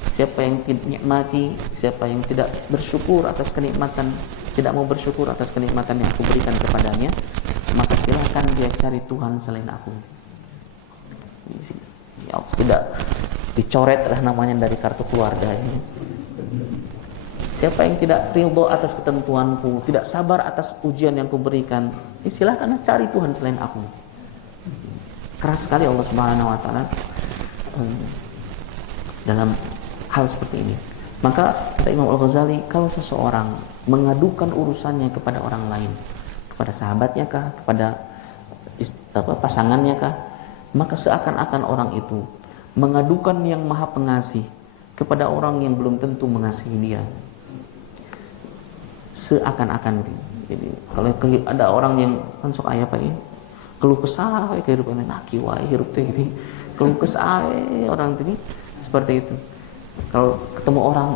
siapa yang tidak nikmati, siapa yang tidak bersyukur atas kenikmatan, tidak mau bersyukur atas kenikmatan yang aku berikan kepadanya, maka silakan dia cari Tuhan selain aku. Ya, tidak dicoret lah namanya dari kartu keluarga ini. Siapa yang tidak ridho atas ketentuanku, tidak sabar atas ujian yang kuberikan, silakan cari Tuhan selain aku. Keras sekali Allah Subhanahu wa taala dalam hal seperti ini. Maka kata Imam Al-Ghazali, kalau seseorang mengadukan urusannya kepada orang lain, kepada sahabatnya kah, kepada pasangannya kah, maka seakan-akan orang itu mengadukan yang Maha Pengasih kepada orang yang belum tentu mengasihi dia. Seakan-akan. Jadi kalau ada orang yang kan sok aya Pak ya, keluh kesah kehidupan nak kiwai hirup teh gitu. Keluh kesah orang ini seperti itu. Kalau ketemu orang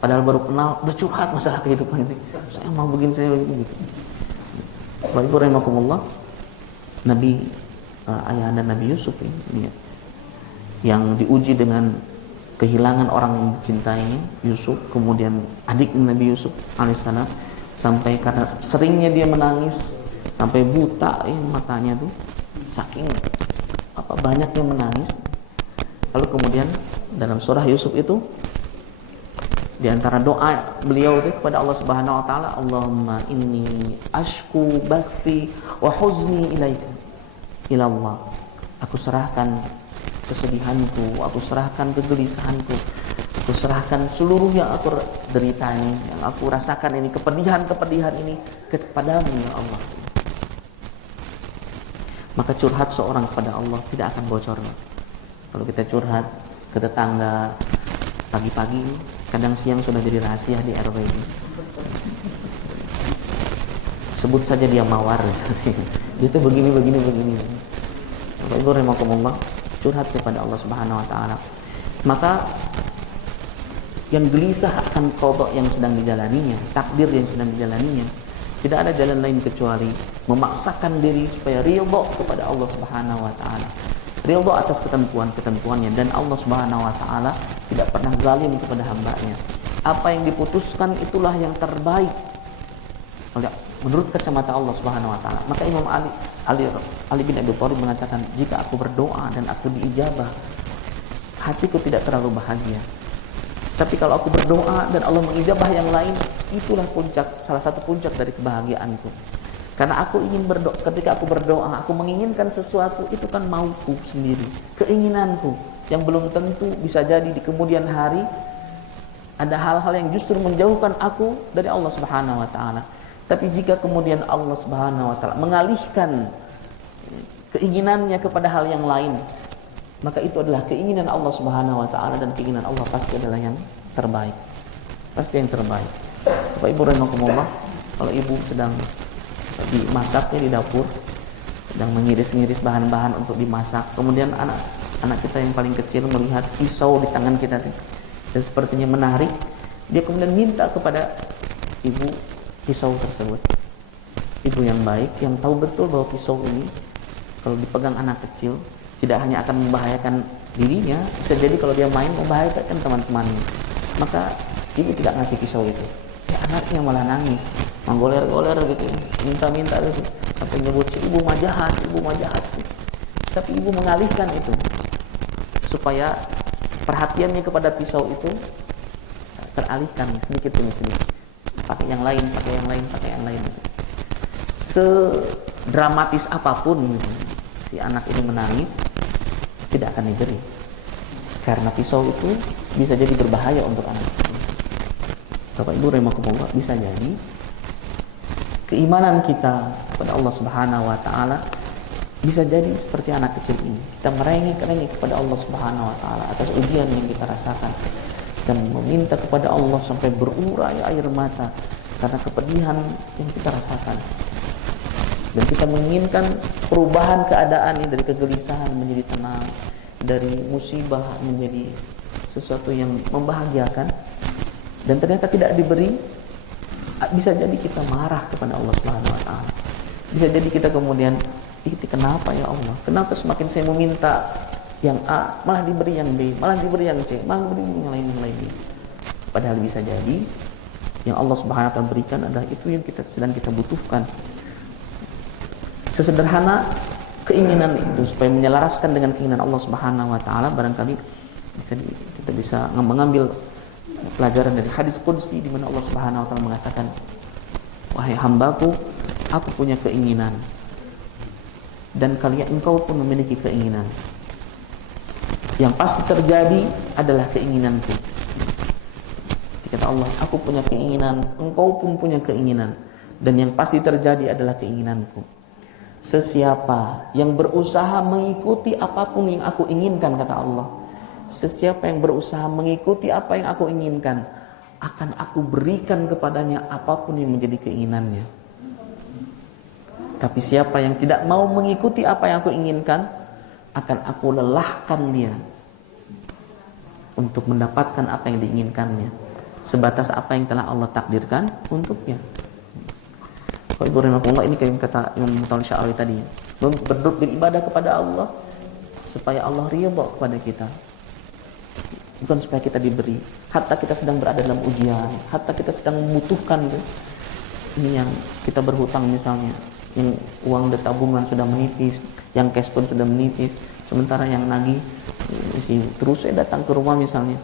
padahal baru kenal udah curhat masalah kehidupan itu. Saya mau begini, saya begini gitu. Bapak Ibu rahimakumullah, Nabi ayahanda Nabi Yusuf ini yang diuji dengan kehilangan orang yang dicintainya, Yusuf, kemudian adik Nabi Yusuf alaihissalam, sampai karena seringnya dia menangis sampai buta ya matanya tuh, saking banyaknya menangis. Lalu kemudian dalam surah Yusuf itu di antara doa beliau itu kepada Allah Subhanahu wa taala, Allahumma inni ashku bathi wa huzni ilaika ila Allah. Aku serahkan kesedihanku, aku serahkan kegelisahanku Aku serahkan seluruh yang aku derita ini, yang aku rasakan ini, kepedihan ini kepadamu ya Allah. Maka curhat seorang kepada Allah tidak akan bocor. Kalau kita curhat ke tetangga pagi-pagi, kadang siang sudah jadi rahasia di RW ini. Sebut saja dia mawar, dia tuh begini. Bapak Ibu rahimakumullah, curhat kepada Allah Subhanahu wa taala. Maka yang gelisah akan qada yang sedang dijalaninya, takdir yang sedang dijalaninya, tidak ada jalan lain kecuali memaksakan diri supaya ridha kepada Allah Subhanahu wa taala. Ridha atas ketentuan-ketentuannya, dan Allah Subhanahu wa taala tidak pernah zalim kepada hambanya. Apa yang diputuskan itulah yang terbaik menurut kacamata Allah Subhanahu wa taala. Maka Imam Ali bin Abi Thalib mengatakan, jika aku berdoa dan aku diijabah, hatiku tidak terlalu bahagia. Tapi kalau aku berdoa dan Allah mengijabah yang lain, itulah salah satu puncak dari kebahagiaanku. Karena aku ingin berdoa, ketika aku berdoa, aku menginginkan sesuatu, itu kan mauku sendiri, keinginanku, yang belum tentu bisa jadi di kemudian hari ada hal-hal yang justru menjauhkan aku dari Allah Subhanahu wa taala. Tapi jika kemudian Allah Subhanahu wa taala mengalihkan keinginannya kepada hal yang lain, maka itu adalah keinginan Allah Subhanahu wa taala, dan keinginan Allah pasti adalah yang terbaik. Pasti yang terbaik. Bapak Ibu rahimakumullah, kalau ibu sedang dimasaknya di dapur, sedang mengiris-ngiris bahan-bahan untuk dimasak, kemudian anak kita yang paling kecil melihat pisau di tangan kita dan sepertinya menarik, dia kemudian minta kepada ibu pisau tersebut. Ibu yang baik, yang tahu betul bahwa pisau ini kalau dipegang anak kecil tidak hanya akan membahayakan dirinya, bisa jadi kalau dia main membahayakan teman-temannya. Maka ibu tidak ngasih pisau itu. Ya, anaknya malah nangis, menggoler-goler gitu, minta-minta gitu. Sampai nyebut si ibu mah jahat. Tapi ibu mengalihkan itu supaya perhatiannya kepada pisau itu teralihkan sedikit demi sedikit. Pakai yang lain. Sedramatis apapun gitu, si anak ini menangis, tidak akan diberi, karena pisau itu bisa jadi berbahaya untuk anak itu. Bapak Ibu rahimakumullah, bisa jadi keimanan kita kepada Allah Subhanahu wa taala bisa jadi seperti anak kecil ini. Kita merengek-rengek kepada Allah Subhanahu wa taala atas ujian yang kita rasakan, dan meminta kepada Allah sampai berurai air mata karena kepedihan yang kita rasakan. Dan kita menginginkan perubahan keadaan ini dari kegelisahan menjadi tenang, dari musibah menjadi sesuatu yang membahagiakan, dan ternyata tidak diberi. Bisa jadi kita marah kepada Allah Subhanahu wa taala. Bisa jadi kita kemudian, kenapa ya Allah? Kenapa semakin saya meminta yang A malah diberi yang B, malah diberi yang C, malah diberi yang lain. Padahal bisa jadi yang Allah Subhanahu wa taala berikan adalah itu yang sedang kita butuhkan. Sesederhana keinginan itu supaya menyelaraskan dengan keinginan Allah Subhanahu wa taala, barangkali kita bisa mengambil pelajaran dari hadis qudsi di mana Allah Subhanahu wa taala mengatakan, wahai hambaku, aku punya keinginan dan engkau pun memiliki keinginan. Yang pasti terjadi adalah keinginanku. Kata Allah, aku punya keinginan, engkau pun punya keinginan, dan yang pasti terjadi adalah keinginanku. Sesiapa yang berusaha mengikuti apapun yang aku inginkan, kata Allah, sesiapa yang berusaha mengikuti apa yang aku inginkan, akan aku berikan kepadanya apapun yang menjadi keinginannya. Tapi siapa yang tidak mau mengikuti apa yang aku inginkan, akan aku lelahkan dia untuk mendapatkan apa yang diinginkannya, sebatas apa yang telah Allah takdirkan untuknya. Kalau Ibu rahimahullah, ini kayak kata Imam Muhammad Sya'rawi tadi, beribadah kepada Allah supaya Allah ridha kepada kita, bukan supaya kita diberi. Hatta kita sedang berada dalam ujian, hatta kita sedang membutuhkan ini, yang kita berhutang misalnya, yang uang tabungan sudah menipis, yang cash pun sudah menipis, sementara yang nagih terus datang ke rumah misalnya.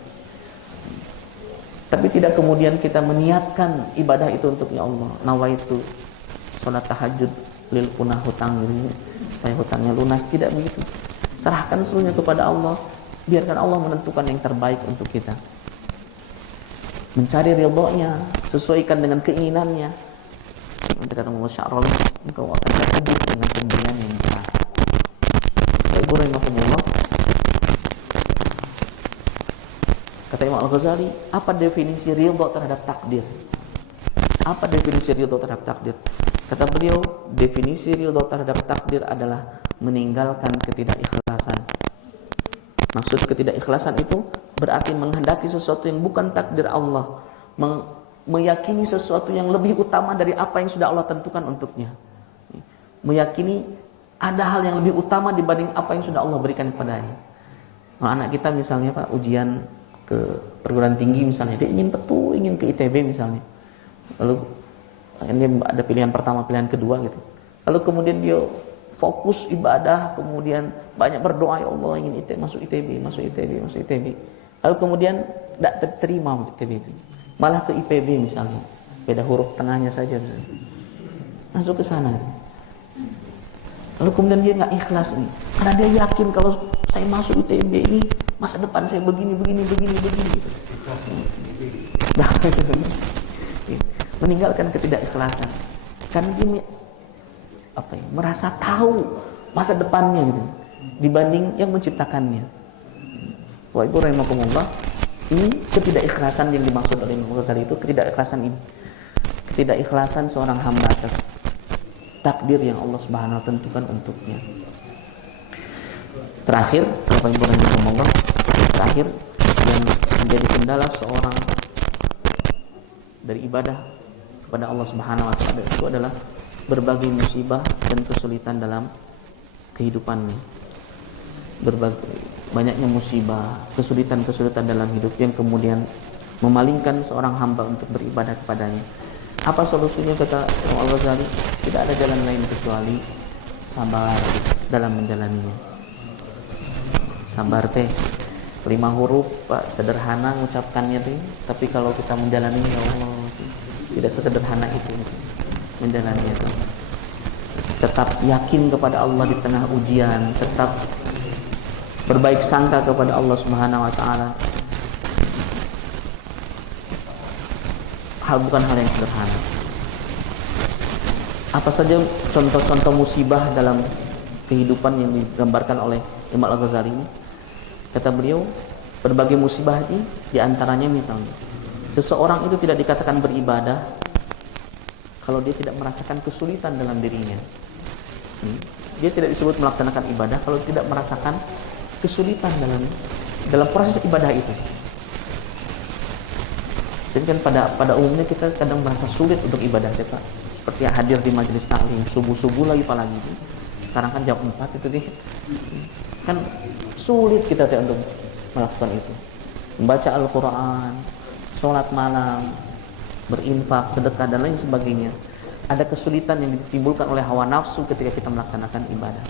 Tapi tidak kemudian kita meniatkan ibadah itu untuk ya Allah, nawaitu sholat tahajud lil punah hutang gitu, supaya hutangnya lunas. Tidak begitu. Serahkan seluruhnya kepada Allah, biarkan Allah menentukan yang terbaik untuk kita. mencari ridhonya, sesuaikan dengan keinginannya. Nanti kata Allah Sya'rul, engkau akan terkejut dengan pemberian yang besar. Ibu rahimahumullah, kata Imam Al-Ghazali, apa definisi ridho terhadap takdir? Apa definisi ridho terhadap takdir? Kata beliau, definisi ridho terhadap takdir adalah meninggalkan ketidakikhlasan. Maksud ketidakikhlasan itu berarti menghendaki sesuatu yang bukan takdir Allah, meyakini sesuatu yang lebih utama dari apa yang sudah Allah tentukan untuknya, meyakini ada hal yang lebih utama dibanding apa yang sudah Allah berikan kepadanya. Kalau anak kita misalnya Pak, ujian ke perguruan tinggi misalnya, dia ingin ke ITB misalnya, lalu dia ada pilihan pertama, pilihan kedua gitu, lalu kemudian dia fokus ibadah, kemudian banyak berdoa, ya Allah ingin masuk ITB, lalu kemudian tidak terima ITB itu, malah ke IPB misalnya, beda huruf tengahnya saja misalnya, masuk ke sana, lalu kemudian dia nggak ikhlas nih, karena dia yakin kalau saya masuk ITB ini masa depan saya begini gitu. Nah, meninggalkan ketidakikhlasan karena dia merasa tahu masa depannya gitu dibanding yang menciptakannya. Wa ibu rahimakumullah, ini ketidakikhlasan yang dimaksud oleh Imam Ghazali itu, ketidakikhlasan seorang hamba atas takdir yang Allah Subhanahu wa taala tentukan untuknya. Terakhir, Bapak Ibu rahimakumullah, terakhir yang menjadi kendala seorang dari ibadah kepada Allah Subhanahu wa taala itu adalah berbagai musibah dan kesulitan dalam kehidupannya. Banyaknya musibah, kesulitan dalam hidup yang kemudian memalingkan seorang hamba untuk beribadah kepadanya. Apa solusinya kata Imam Al-Ghazali? Tidak ada jalan lain kecuali sabar dalam menjalaninya. Sabar teh 5 huruf Pak, sederhana mengucapkannya teh, tapi kalau kita menjalani, ya Allah, tidak sesederhana itu menjalani itu. Tetap yakin kepada Allah di tengah ujian, tetap berbaik sangka kepada Allah Subhanahu wa taala. Bukan hal yang sederhana. Apa saja contoh-contoh musibah dalam kehidupan yang digambarkan oleh Imam Al-Ghazali ini? Kata beliau, berbagai musibah ini diantaranya misalnya seseorang itu tidak dikatakan beribadah kalau dia tidak merasakan kesulitan dalam dirinya. Dia tidak disebut melaksanakan ibadah kalau tidak merasakan kesulitan dalam proses ibadah itu. Jadi kan pada umumnya kita kadang merasa sulit untuk ibadah ya Pak. Seperti hadir di majelis taklim subuh-subuh lagi apalagi. Sekarang kan jam 4 itu nih. Kan sulit kita untuk melakukan itu. Membaca Al-Qur'an, sholat malam, berinfak, sedekah dan lain sebagainya. Ada kesulitan yang ditimbulkan oleh hawa nafsu ketika kita melaksanakan ibadah.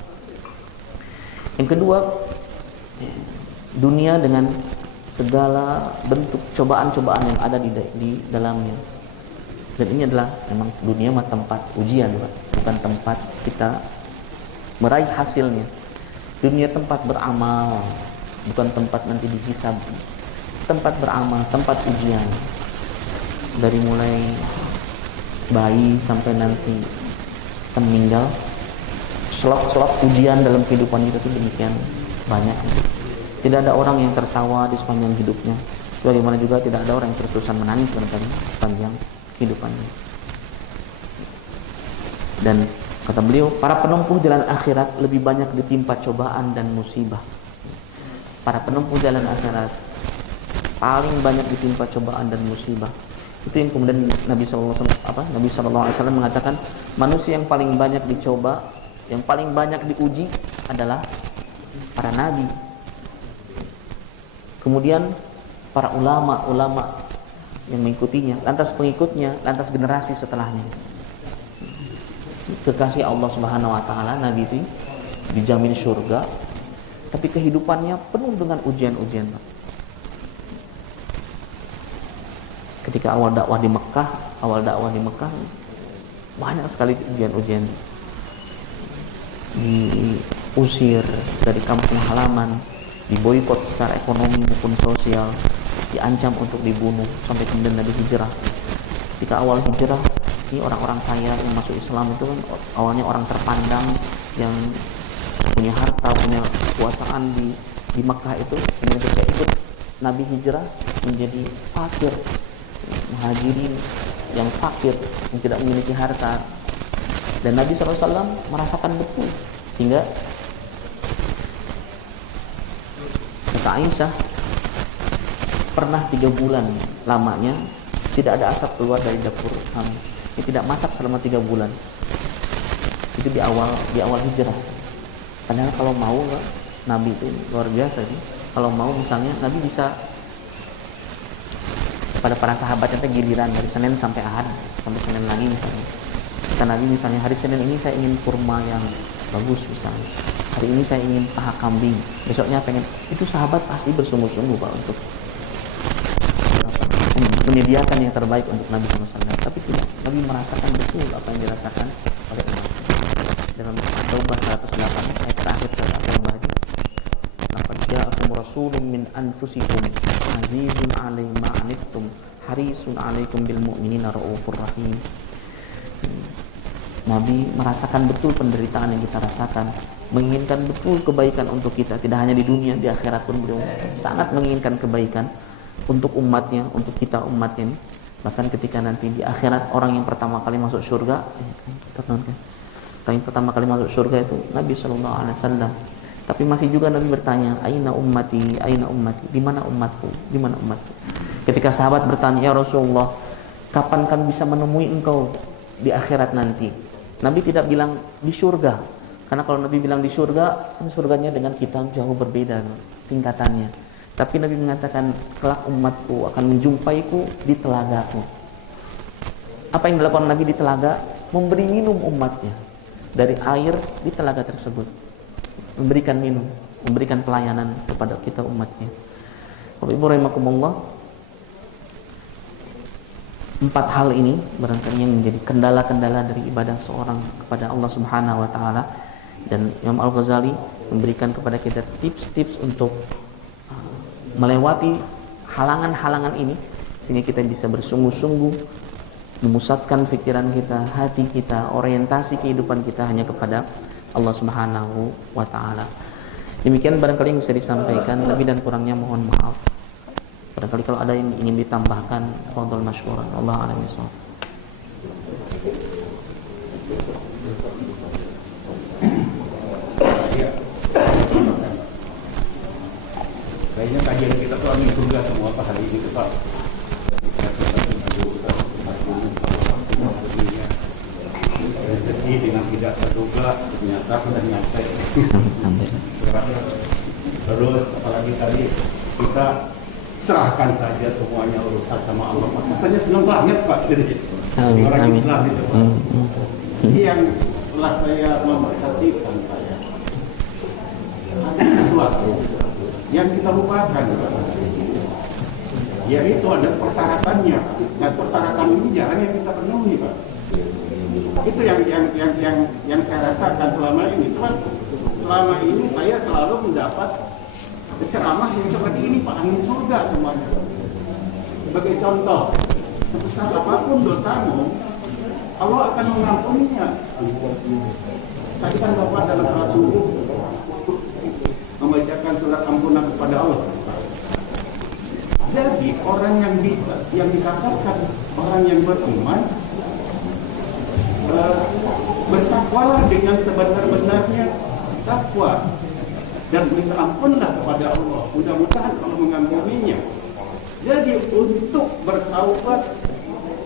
Yang kedua, dunia dengan segala bentuk cobaan-cobaan yang ada di dalamnya. Dan ini adalah memang dunia mah tempat ujian, Pak. Bukan tempat kita meraih hasilnya. Dunia tempat beramal, bukan tempat nanti dihisab. Tempat beramal, tempat ujian. Dari mulai bayi sampai nanti kita meninggal, slot-slot ujian dalam kehidupan kita itu demikian banyak. Tidak ada orang yang tertawa di sepanjang hidupnya, sebagaimana juga tidak ada orang yang terus-terusan menangis sepanjang kehidupannya. Dan kata beliau, para penempuh jalan akhirat lebih banyak ditimpa cobaan dan musibah. Para penempuh jalan akhirat paling banyak ditimpa cobaan dan musibah. Itu yang kemudian Nabi SAW mengatakan, manusia yang paling banyak dicoba, yang paling banyak diuji adalah para nabi. Kemudian para ulama yang mengikutinya, lantas pengikutnya, lantas generasi setelahnya. Kekasih Allah Subhanahu wa taala, nabi itu dijamin surga, tapi kehidupannya penuh dengan ujian-ujian. Ketika awal dakwah di Mekah, banyak sekali ujian-ujian. Diusir dari kampung halaman, diboikot secara ekonomi maupun sosial, diancam untuk dibunuh, sampai kemudian Nabi hijrah. Ketika awal hijrah, ini orang-orang kaya yang masuk Islam itu kan awalnya orang terpandang yang punya harta, punya kekuasaan di Mekah itu, kemudian ketika ikut Nabi hijrah menjadi fakir, muhajirin yang fakir, yang tidak memiliki harta. Dan Nabi SAW merasakan betul, sehingga kata Aisyah, pernah 3 bulan lamanya tidak ada asap keluar dari dapur kami. Ini tidak masak selama 3 bulan. Itu di awal hijrah. Padahal kalau mau Nabi itu luar biasa sih. Kalau mau misalnya Nabi bisa pada para sahabatnya giliran dari Senin sampai Ahad, sampai Senin lagi misalnya. Kata Nabi misalnya, hari Senin ini saya ingin kurma yang bagus misalnya. Hari ini saya ingin paha kambing. Besoknya pengen. Itu sahabat pasti bersungguh-sungguh Pak untuk menyediakan yang terbaik untuk Nabi SAW. Tapi tidak, Nabi merasakan betul apa yang dirasakan oleh umat. Dalam At-Taubah 108 ayat terakhir surat At-Taubah ini, laqad ja'akum rasulun min anfusikum azizun 'alaihi ma 'anittum harisun 'alaikum bil mu'minina raufur rahim. Nabi merasakan betul penderitaan yang kita rasakan, menginginkan betul kebaikan untuk kita, tidak hanya di dunia, di akhirat pun beliau sangat menginginkan kebaikan untuk umatnya, untuk kita umatnya. Bahkan ketika nanti di akhirat orang yang pertama kali masuk surga, orang yang pertama kali masuk surga itu Nabi SAW. Tapi masih juga Nabi bertanya, aina ummati, aina ummati, di mana umatku, di mana umatku. Ketika sahabat bertanya, ya Rasulullah, kapan kami bisa menemui engkau di akhirat nanti? Nabi tidak bilang di surga, karena kalau Nabi bilang di surga, surganya dengan kita jauh berbeda tingkatannya. Tapi Nabi mengatakan, kelak umatku akan menjumpaiku di telagaku. Apa yang dilakukan Nabi di telaga? Memberi minum umatnya dari air di telaga tersebut, memberikan minum, memberikan pelayanan kepada kita umatnya. Bapak Ibu rahimakumullah, 4 hal ini barangkali yang menjadi kendala-kendala dari ibadah seorang kepada Allah Subhanahu wa taala. Dan Imam Al-Ghazali memberikan kepada kita tips-tips untuk melewati halangan-halangan ini, sehingga kita bisa bersungguh-sungguh memusatkan pikiran kita, hati kita, orientasi kehidupan kita hanya kepada Allah Subhanahu wa taala. Demikian barangkali yang bisa disampaikan, lebih dan kurangnya mohon maaf. Barangkali kalau ada yang ingin ditambahkan, fadhal masykuran. Allah a'lam bishawab. Kayaknya kajian kita tuh angin surga semua Pak hari ini Pak. Rezeki dengan tidak terduga ternyata sudah nyampe. Terus apalagi tadi kita serahkan saja semuanya urusan sama Allah. Rasanya senang banget Pak jadi orang Islam itu Pak. Ini yang setelah saya memperhatikan saya ada sesuatu yang kita lupakan, yaitu ada persyaratannya, dan persyaratan ini jarang yang kita penuhi Pak. Itu yang saya rasakan selama ini. Sebab selama ini saya selalu mendapat ceramah yang seperti ini Pak, angin surga semuanya. Sebagai contoh, sebesar apapun dosamu, Allah akan mengampuninya. Tadi kan Bapak dalam salat subuh membacakan surat ampunan kepada Allah. Jadi orang yang bisa, yang dikatakan orang yang beriman, bertakwalah dengan sebenar-benarnya takwa dan minta ampunlah kepada Allah. Mudah-mudahan Allah mengampuninya. Jadi untuk bertaubat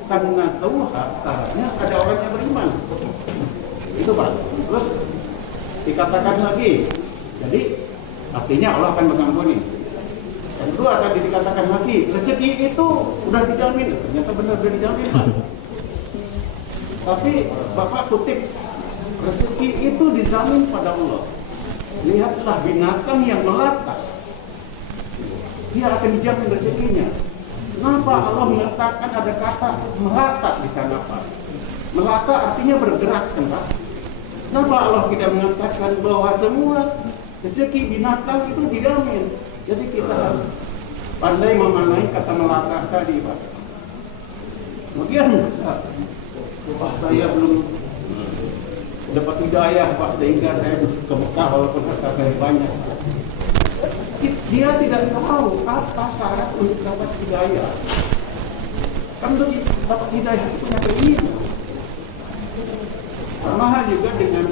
karena taubat syaratnya ada orang yang beriman. Itu Pak. Terus dikatakan lagi, jadi artinya Allah akan mengampuni. Yang kedua tadi dikatakan lagi, rezeki itu udah dijamin. Ternyata benar udah dijamin Pak. Tapi Bapak kutip, rezeki itu dijamin pada Allah. Lihatlah binatang yang melata, dia akan dijamin rezekinya. Kenapa Allah mengatakan ada kata melata di sana Pak? Melata artinya bergerak kan Pak? Kenapa Allah tidak mengatakan bahwa semua rezeki binatang itu dijamin? Jadi kita harus pandai memanai kata melata tadi, Pak. Kemudian Pak, saya belum dapat hidayah, Pak, sehingga saya ke Mekah walaupun harta saya banyak. Dia tidak tahu apa syarat untuk dapat hidayah. Kan untuk dapat hidayah itu punya keinginan. Sama hal juga dengan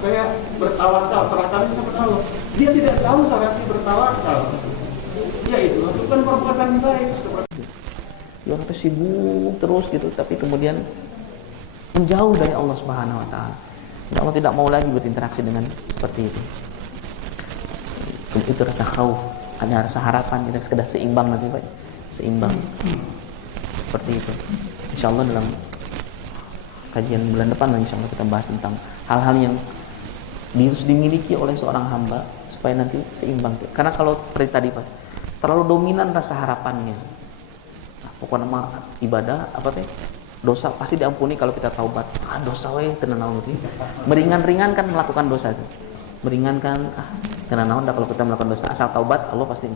saya bertawakal, serahkan kepada Allah. Dia tidak tahu syaratnya bertawakal. Ya itu lakukan perbuatan baik seperti Dia kata sibuk terus gitu, tapi kemudian menjauh dari Allah Subhanahu wa taala. Allah tidak mau lagi berinteraksi dengan seperti itu. Itu rasa khauf, ada rasa harapan, kita sekedar seimbang nanti Pak. Seimbang. Seperti itu. Insyaallah dalam kajian bulan depan insyaallah kita bahas tentang hal-hal yang harus dimiliki oleh seorang hamba supaya nanti seimbang. Karena kalau seperti tadi Pak, terlalu dominan rasa harapannya. Nah, pokoknya mah ibadah apa teh? Dosa pasti diampuni kalau kita taubat. Dosa we tenan naon sih. Meringan-ringankan melakukan dosa itu. Meringankan tenan naon kalau kita melakukan dosa asal taubat Allah pasti.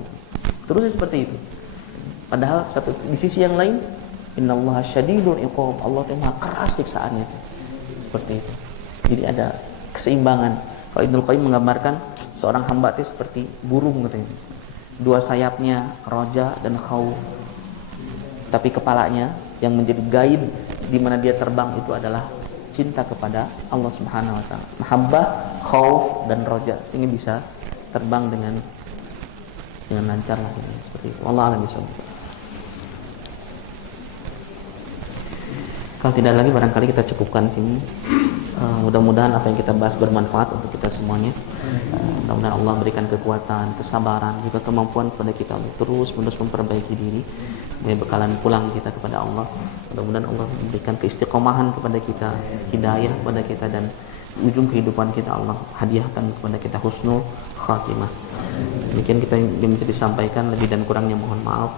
Terus seperti itu. Padahal di sisi yang lain innallaha syadidul iqab. Allah itu maha keras siksaannya itu. Seperti itu. Jadi ada keseimbangan. Kalau Ibnu Qayyim menggambarkan seorang hamba itu seperti burung katanya. Dua sayapnya roja dan khauf. Tapi kepalanya yang menjadi guide di mana dia terbang itu adalah cinta kepada Allah Subhanahu wa taala. Mahabbah, khauf dan roja sehingga bisa terbang dengan lancar lah gitu. Seperti itu. Wallahu a'lam bishawab. Kalau tidak lagi barangkali kita cukupkan sini. Mudah-mudahan apa yang kita bahas bermanfaat untuk kita semuanya. Mudah-mudahan Allah berikan kekuatan, kesabaran, juga kemampuan kepada kita untuk terus-menerus memperbaiki diri. Bekalan pulang kita kepada Allah. Mudah-mudahan Allah memberikan keistiqomahan kepada kita, hidayah kepada kita, dan ujung kehidupan kita Allah hadiahkan kepada kita husnul khatimah. Demikian kita yang bisa disampaikan, lebih dan kurangnya mohon maaf.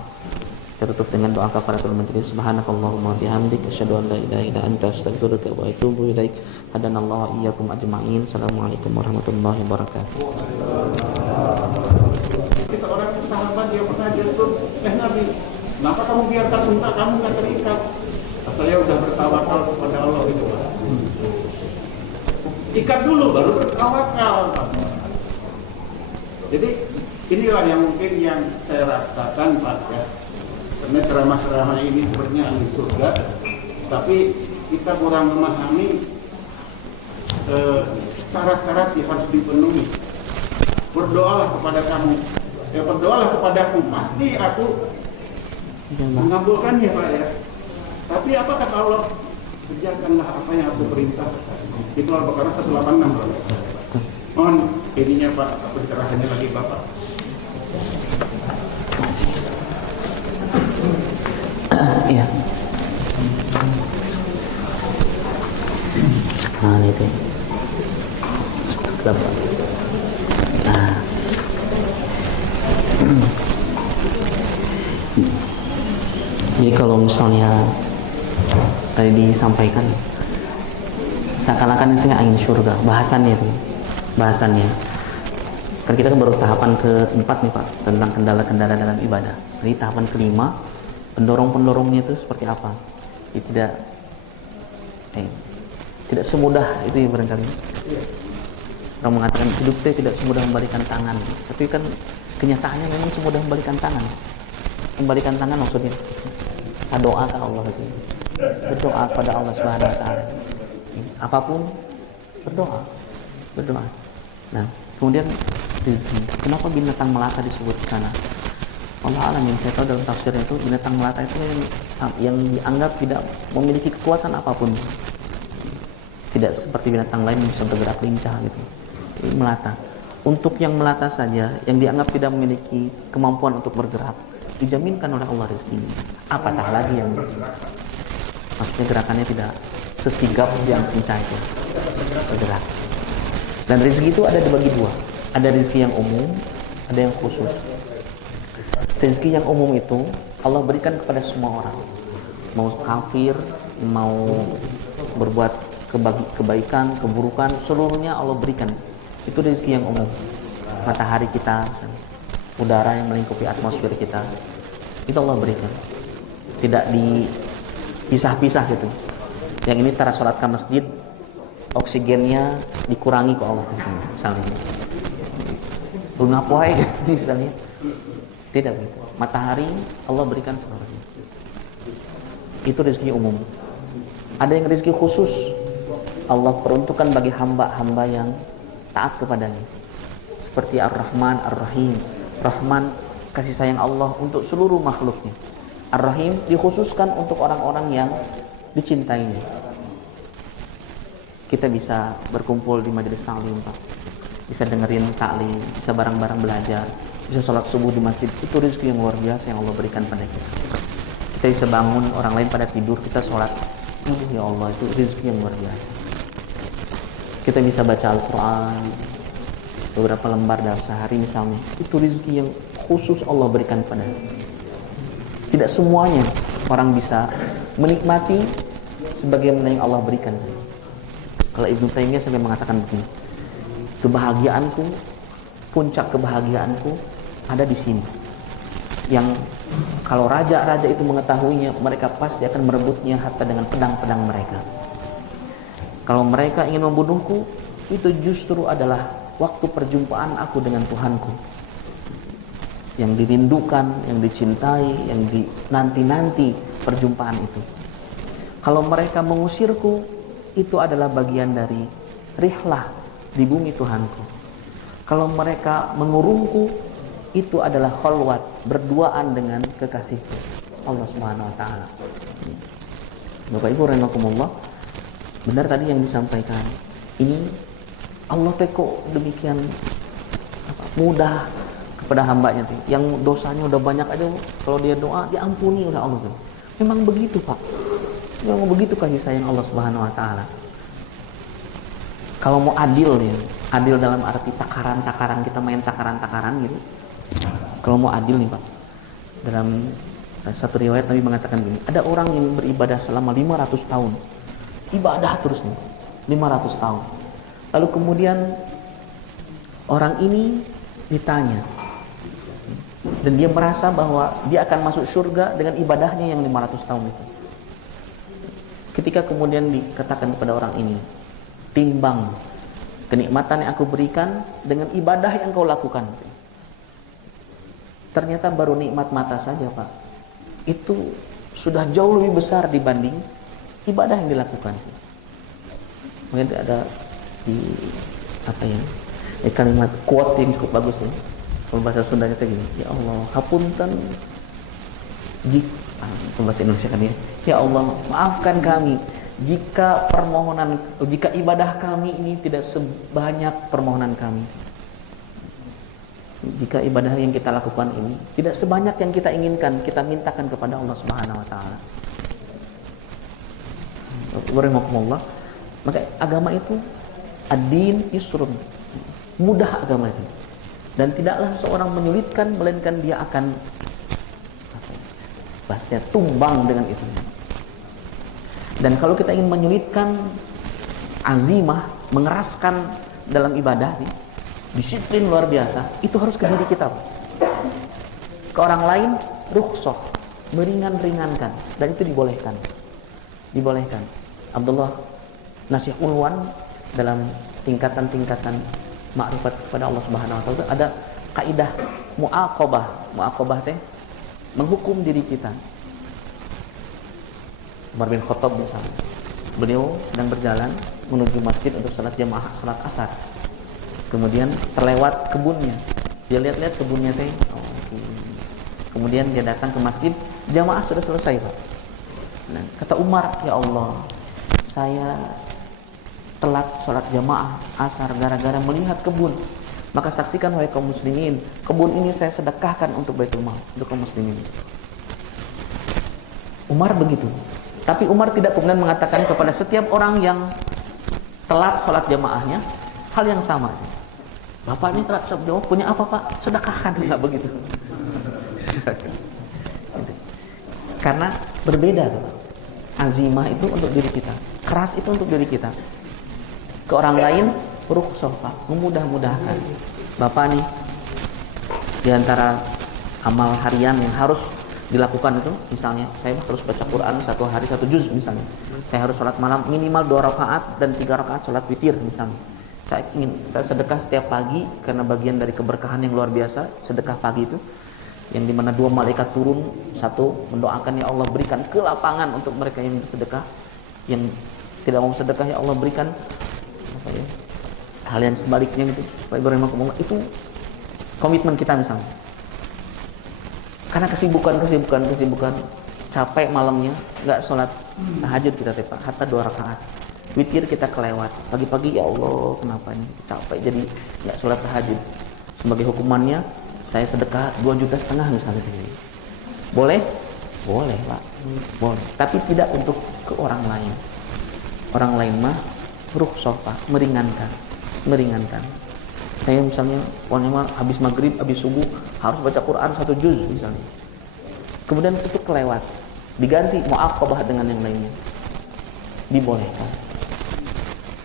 Kita tutup dengan doa kafaratul majlis. Subhanakallahumma bihamdik asyhadu an la ilaha illa anta astaghfiruka wa atubu ilaik. Hadanallahu wa iyyakum ajma'in. Assalamualaikum warahmatullahi wabarakatuh. seorang sahabat dia pernah jatuh, Nabi, kenapa kamu biarkan unta kamu nggak terikat? Saya udah bertawakal kepada Allah itu. Ikat dulu baru bertawakal. Jadi inilah yang mungkin yang saya rasakan Pak ya. Karena ceramah-ceramah ini sebenarnya ahli surga, tapi kita kurang memahami syarat-syarat yang harus dipenuhi. Berdoalah kepada kamu, ya berdoalah kepadaku, pasti aku mengabulkannya Pak ya. Tapi apa kata Allah? Kerjakanlah apa yang aku perintahkan. Itu Al-Baqarah 186. Mohon ininya Pak, pencerahannya lagi Bapak. Iya. Nah, itu. Sekedap. Nah. Jadi kalau misalnya tadi disampaikan seakan-akan itu angin surga, bahasannya itu. Bahasannya. Kan kita kan baru tahapan keempat nih Pak, tentang kendala-kendala dalam ibadah. Jadi tahapan kelima, pendorong-pendorongnya itu seperti apa? Jadi tidak semudah itu ya barangkali. Orang mengatakan hidup itu tidak semudah membalikan tangan, tapi kan kenyataannya memang semudah membalikan tangan. Membalikan tangan maksudnya doa ke Allah itu. Berdoa kepada Allah Subhanahu wa taala. Apapun berdoa. Nah, kemudian rezeki. Kenapa binatang melata disebut di sana? Allah alam, yang saya tahu dalam tafsirnya itu binatang melata itu yang dianggap tidak memiliki kekuatan apapun. Tidak seperti binatang lain yang bisa bergerak lincah gitu. Ini melata. Untuk yang melata saja, yang dianggap tidak memiliki kemampuan untuk bergerak, dijaminkan oleh Allah rezekinya. Apatah lagi yang maksudnya gerakannya tidak sesigap yang lincah itu bergerak. Dan rezeki itu ada dibagi dua. Ada rezeki yang umum, ada yang khusus. Rezeki yang umum itu Allah berikan kepada semua orang. Mau kafir, mau berbuat kebaikan, keburukan, seluruhnya Allah berikan. Itu rezeki yang umum. Matahari kita misalnya. udara yang melingkupi atmosfer kita, itu Allah berikan. Tidak dipisah-pisah gitu. Yang ini tara sholat ke masjid, oksigennya dikurangi ke Allah misalnya. Lu ngapain gitu misalnya. Tidak begitu. Matahari Allah berikan seperti itu. Itu rezeki umum. Ada yang rezeki khusus Allah peruntukkan bagi hamba-hamba yang taat kepadanya. Seperti Ar-Rahman, Ar-Rahim. Rahman, kasih sayang Allah untuk seluruh makhluknya. Ar-Rahim dikhususkan untuk orang-orang yang dicintainya. Kita bisa berkumpul di majelis taklim, Pak. Bisa dengerin taklim, bisa bareng-bareng belajar, bisa sholat subuh di masjid. Itu rezeki yang luar biasa yang Allah berikan pada kita. Kita bisa bangun, orang lain pada tidur, kita sholat. Ya Allah, itu rezeki yang luar biasa. Kita bisa baca Al-Quran beberapa lembar dalam sehari misalnya. Itu rezeki yang khusus Allah berikan pada kita. Tidak semuanya orang bisa menikmati sebagaimana yang Allah berikan. Kalau Ibnu Taimiyah sampai mengatakan begini, kebahagiaanku, puncak kebahagiaanku ada di sini. Yang kalau raja-raja itu mengetahuinya, mereka pasti akan merebutnya hatta dengan pedang-pedang mereka. Kalau mereka ingin membunuhku, itu justru adalah waktu perjumpaan aku dengan Tuhanku. Yang dirindukan, yang dicintai, yang dinanti-nanti perjumpaan itu. Kalau mereka mengusirku, itu adalah bagian dari rihlah di bumi Tuhanku. Kalau mereka mengurungku, itu adalah khalwat, berduaan dengan kekasihku, Allah Subhanahu wa taala. Bapak Ibu rahimakumullah, benar tadi yang disampaikan. Ini Allah teko demikian mudah kepada hambanya tuh, yang dosanya udah banyak aja, kalau dia doa diampuni oleh Allah tuh. Memang begitu, Pak. Memang begitu kasih sayang Allah Subhanahu wa taala. Kalau mau adil nih, adil dalam arti takaran-takaran, kita main takaran-takaran gitu. Kalau mau adil nih, Pak. Dalam satu riwayat Nabi mengatakan gini, ada orang yang beribadah selama 500 tahun. Ibadah terus nih, 500 tahun. Lalu kemudian orang ini ditanya, dan dia merasa bahwa dia akan masuk surga dengan ibadahnya yang 500 tahun itu. Ketika kemudian dikatakan kepada orang ini, timbang kenikmatan yang aku berikan dengan ibadah yang kau lakukan. Ternyata baru nikmat mata saja, Pak. Itu sudah jauh lebih besar dibanding ibadah yang dilakukan. Mungkin ada di kalimat quote yang cukup bagus ya. Kalau bahasa Sundanya itu gini, ya Allah, hapunten bahasa Indonesia kan ya Allah, maafkan kami jika ibadah kami ini tidak sebanyak permohonan kami. Jika ibadah yang kita lakukan ini tidak sebanyak yang kita inginkan, kita mintakan kepada Allah Subhanahu wa taala. Warahmatullah. Maka agama itu ad-din yusrun. Mudah agama itu. Dan tidaklah seorang menyulitkan, melainkan dia akan bahasanya tumbang dengan itu. Dan kalau kita ingin menyulitkan, azimah, mengeraskan dalam ibadah nih, disiplin luar biasa, itu harus ke diri kita. Ke orang lain rukhsah, meringan-ringankan, dan itu dibolehkan. Dibolehkan. Abdullah Nasih Ulwan dalam tingkatan-tingkatan makrifat kepada Allah Subhanahu wa taala ada kaidah muaqabah. Muaqabah teh menghukum diri kita. Umar bin Khattab misalnya, beliau sedang berjalan menuju masjid untuk salat jamaah salat asar. Kemudian terlewat kebunnya. Dia lihat-lihat kebunnya teh. Kemudian dia datang ke masjid, jamaah sudah selesai, Pak. Nah, kata Umar, ya Allah, saya telat sholat jamaah asar gara-gara melihat kebun. Maka saksikan wahai kaum muslimin, kebun ini saya sedekahkan untuk Baitul Mal, untuk kaum muslimin. Umar begitu. Tapi Umar tidak kemudian mengatakan kepada setiap orang yang telat sholat jamaahnya hal yang sama. Bapak ini telat sholat jamaah, punya apa Pak? Sedekahkan, enggak begitu. Karena berbeda tuh. Azimah itu untuk diri kita, keras itu untuk diri kita. Ke orang lain rukhsah, Pak, memudah-mudahkan. Bapak nih Di antara amal harian yang harus dilakukan itu, misalnya saya harus baca Quran satu hari 1 juz misalnya. Saya harus sholat malam minimal 2 rakaat dan 3 rakaat sholat witir misalnya. Saya sedekah setiap pagi karena bagian dari keberkahan yang luar biasa sedekah pagi itu, yang dimana 2 malaikat turun, satu mendoakan ya Allah berikan kelapangan untuk mereka yang bersedekah, yang tidak mau sedekah ya Allah berikan apa ya, hal yang sebaliknya gitu. Pak Ibrahim itu komitmen kita misalnya. Karena kesibukan capek malamnya nggak sholat tahajud kita tepat hatta 2 rakaat, witir kita kelewat pagi-pagi, ya Allah kenapa ini capek jadi nggak sholat tahajud. Sebagai hukumannya saya sedekah 2,5 juta misalnya. Boleh Pak, boleh, tapi tidak untuk ke orang lain. Orang lain mah rukhsah Pak, meringankan. Saya misalnya pokoknya habis maghrib, habis subuh harus baca Quran 1 juz misalnya. Kemudian itu kelewat, diganti mu'aqabah dengan yang lainnya. Dibolehkan.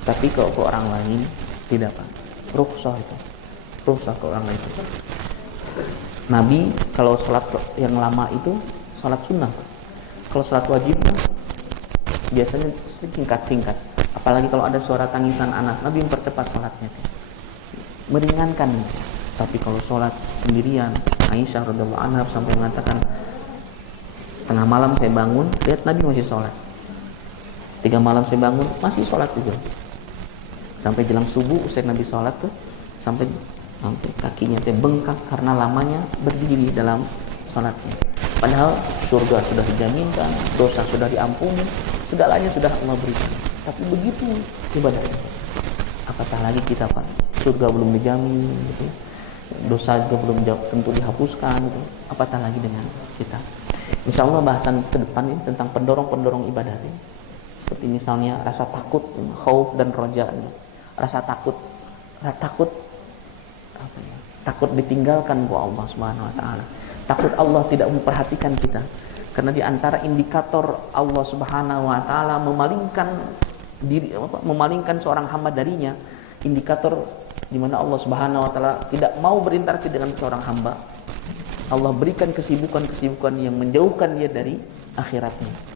Tapi kalau ke orang lain tidak Pak. Rukhsah itu. Rukhsah ke orang lain itu. Nabi kalau sholat yang lama itu sholat sunnah Pak. Kalau sholat wajib biasanya singkat. Apalagi kalau ada suara tangisan anak, Nabi mempercepat sholatnya. Meringankan. Tapi kalau sholat sendirian, Aisyah radhiyallahu anha sampai mengatakan tengah malam saya bangun, lihat Nabi masih sholat. 3 malam saya bangun, masih sholat juga. Sampai jelang subuh, usai Nabi sholat tuh, sampai kakinya bengkak karena lamanya berdiri dalam sholatnya. Padahal surga sudah dijaminkan, dosa sudah diampuni, segalanya sudah Allah berikan. Tapi begitu ibadahnya. Apatah lagi kita Pak, surga belum dijamin gitu. Dosa juga belum tentu dihapuskan gitu. Apatah lagi dengan kita. Insya Allah bahasan ke depan ini tentang pendorong-pendorong ibadah ini. Seperti misalnya rasa takut, khauf dan roja. Rasa takut apa ya? Takut ditinggalkan oleh Allah Subhanahu wa taala. Takut Allah tidak memperhatikan kita. Karena di antara indikator Allah Subhanahu wa taala memalingkan seorang hamba darinya, indikator di mana Allah Subhanahu wa taala tidak mau berinteraksi dengan seorang hamba, Allah berikan kesibukan yang menjauhkan dia dari akhiratnya.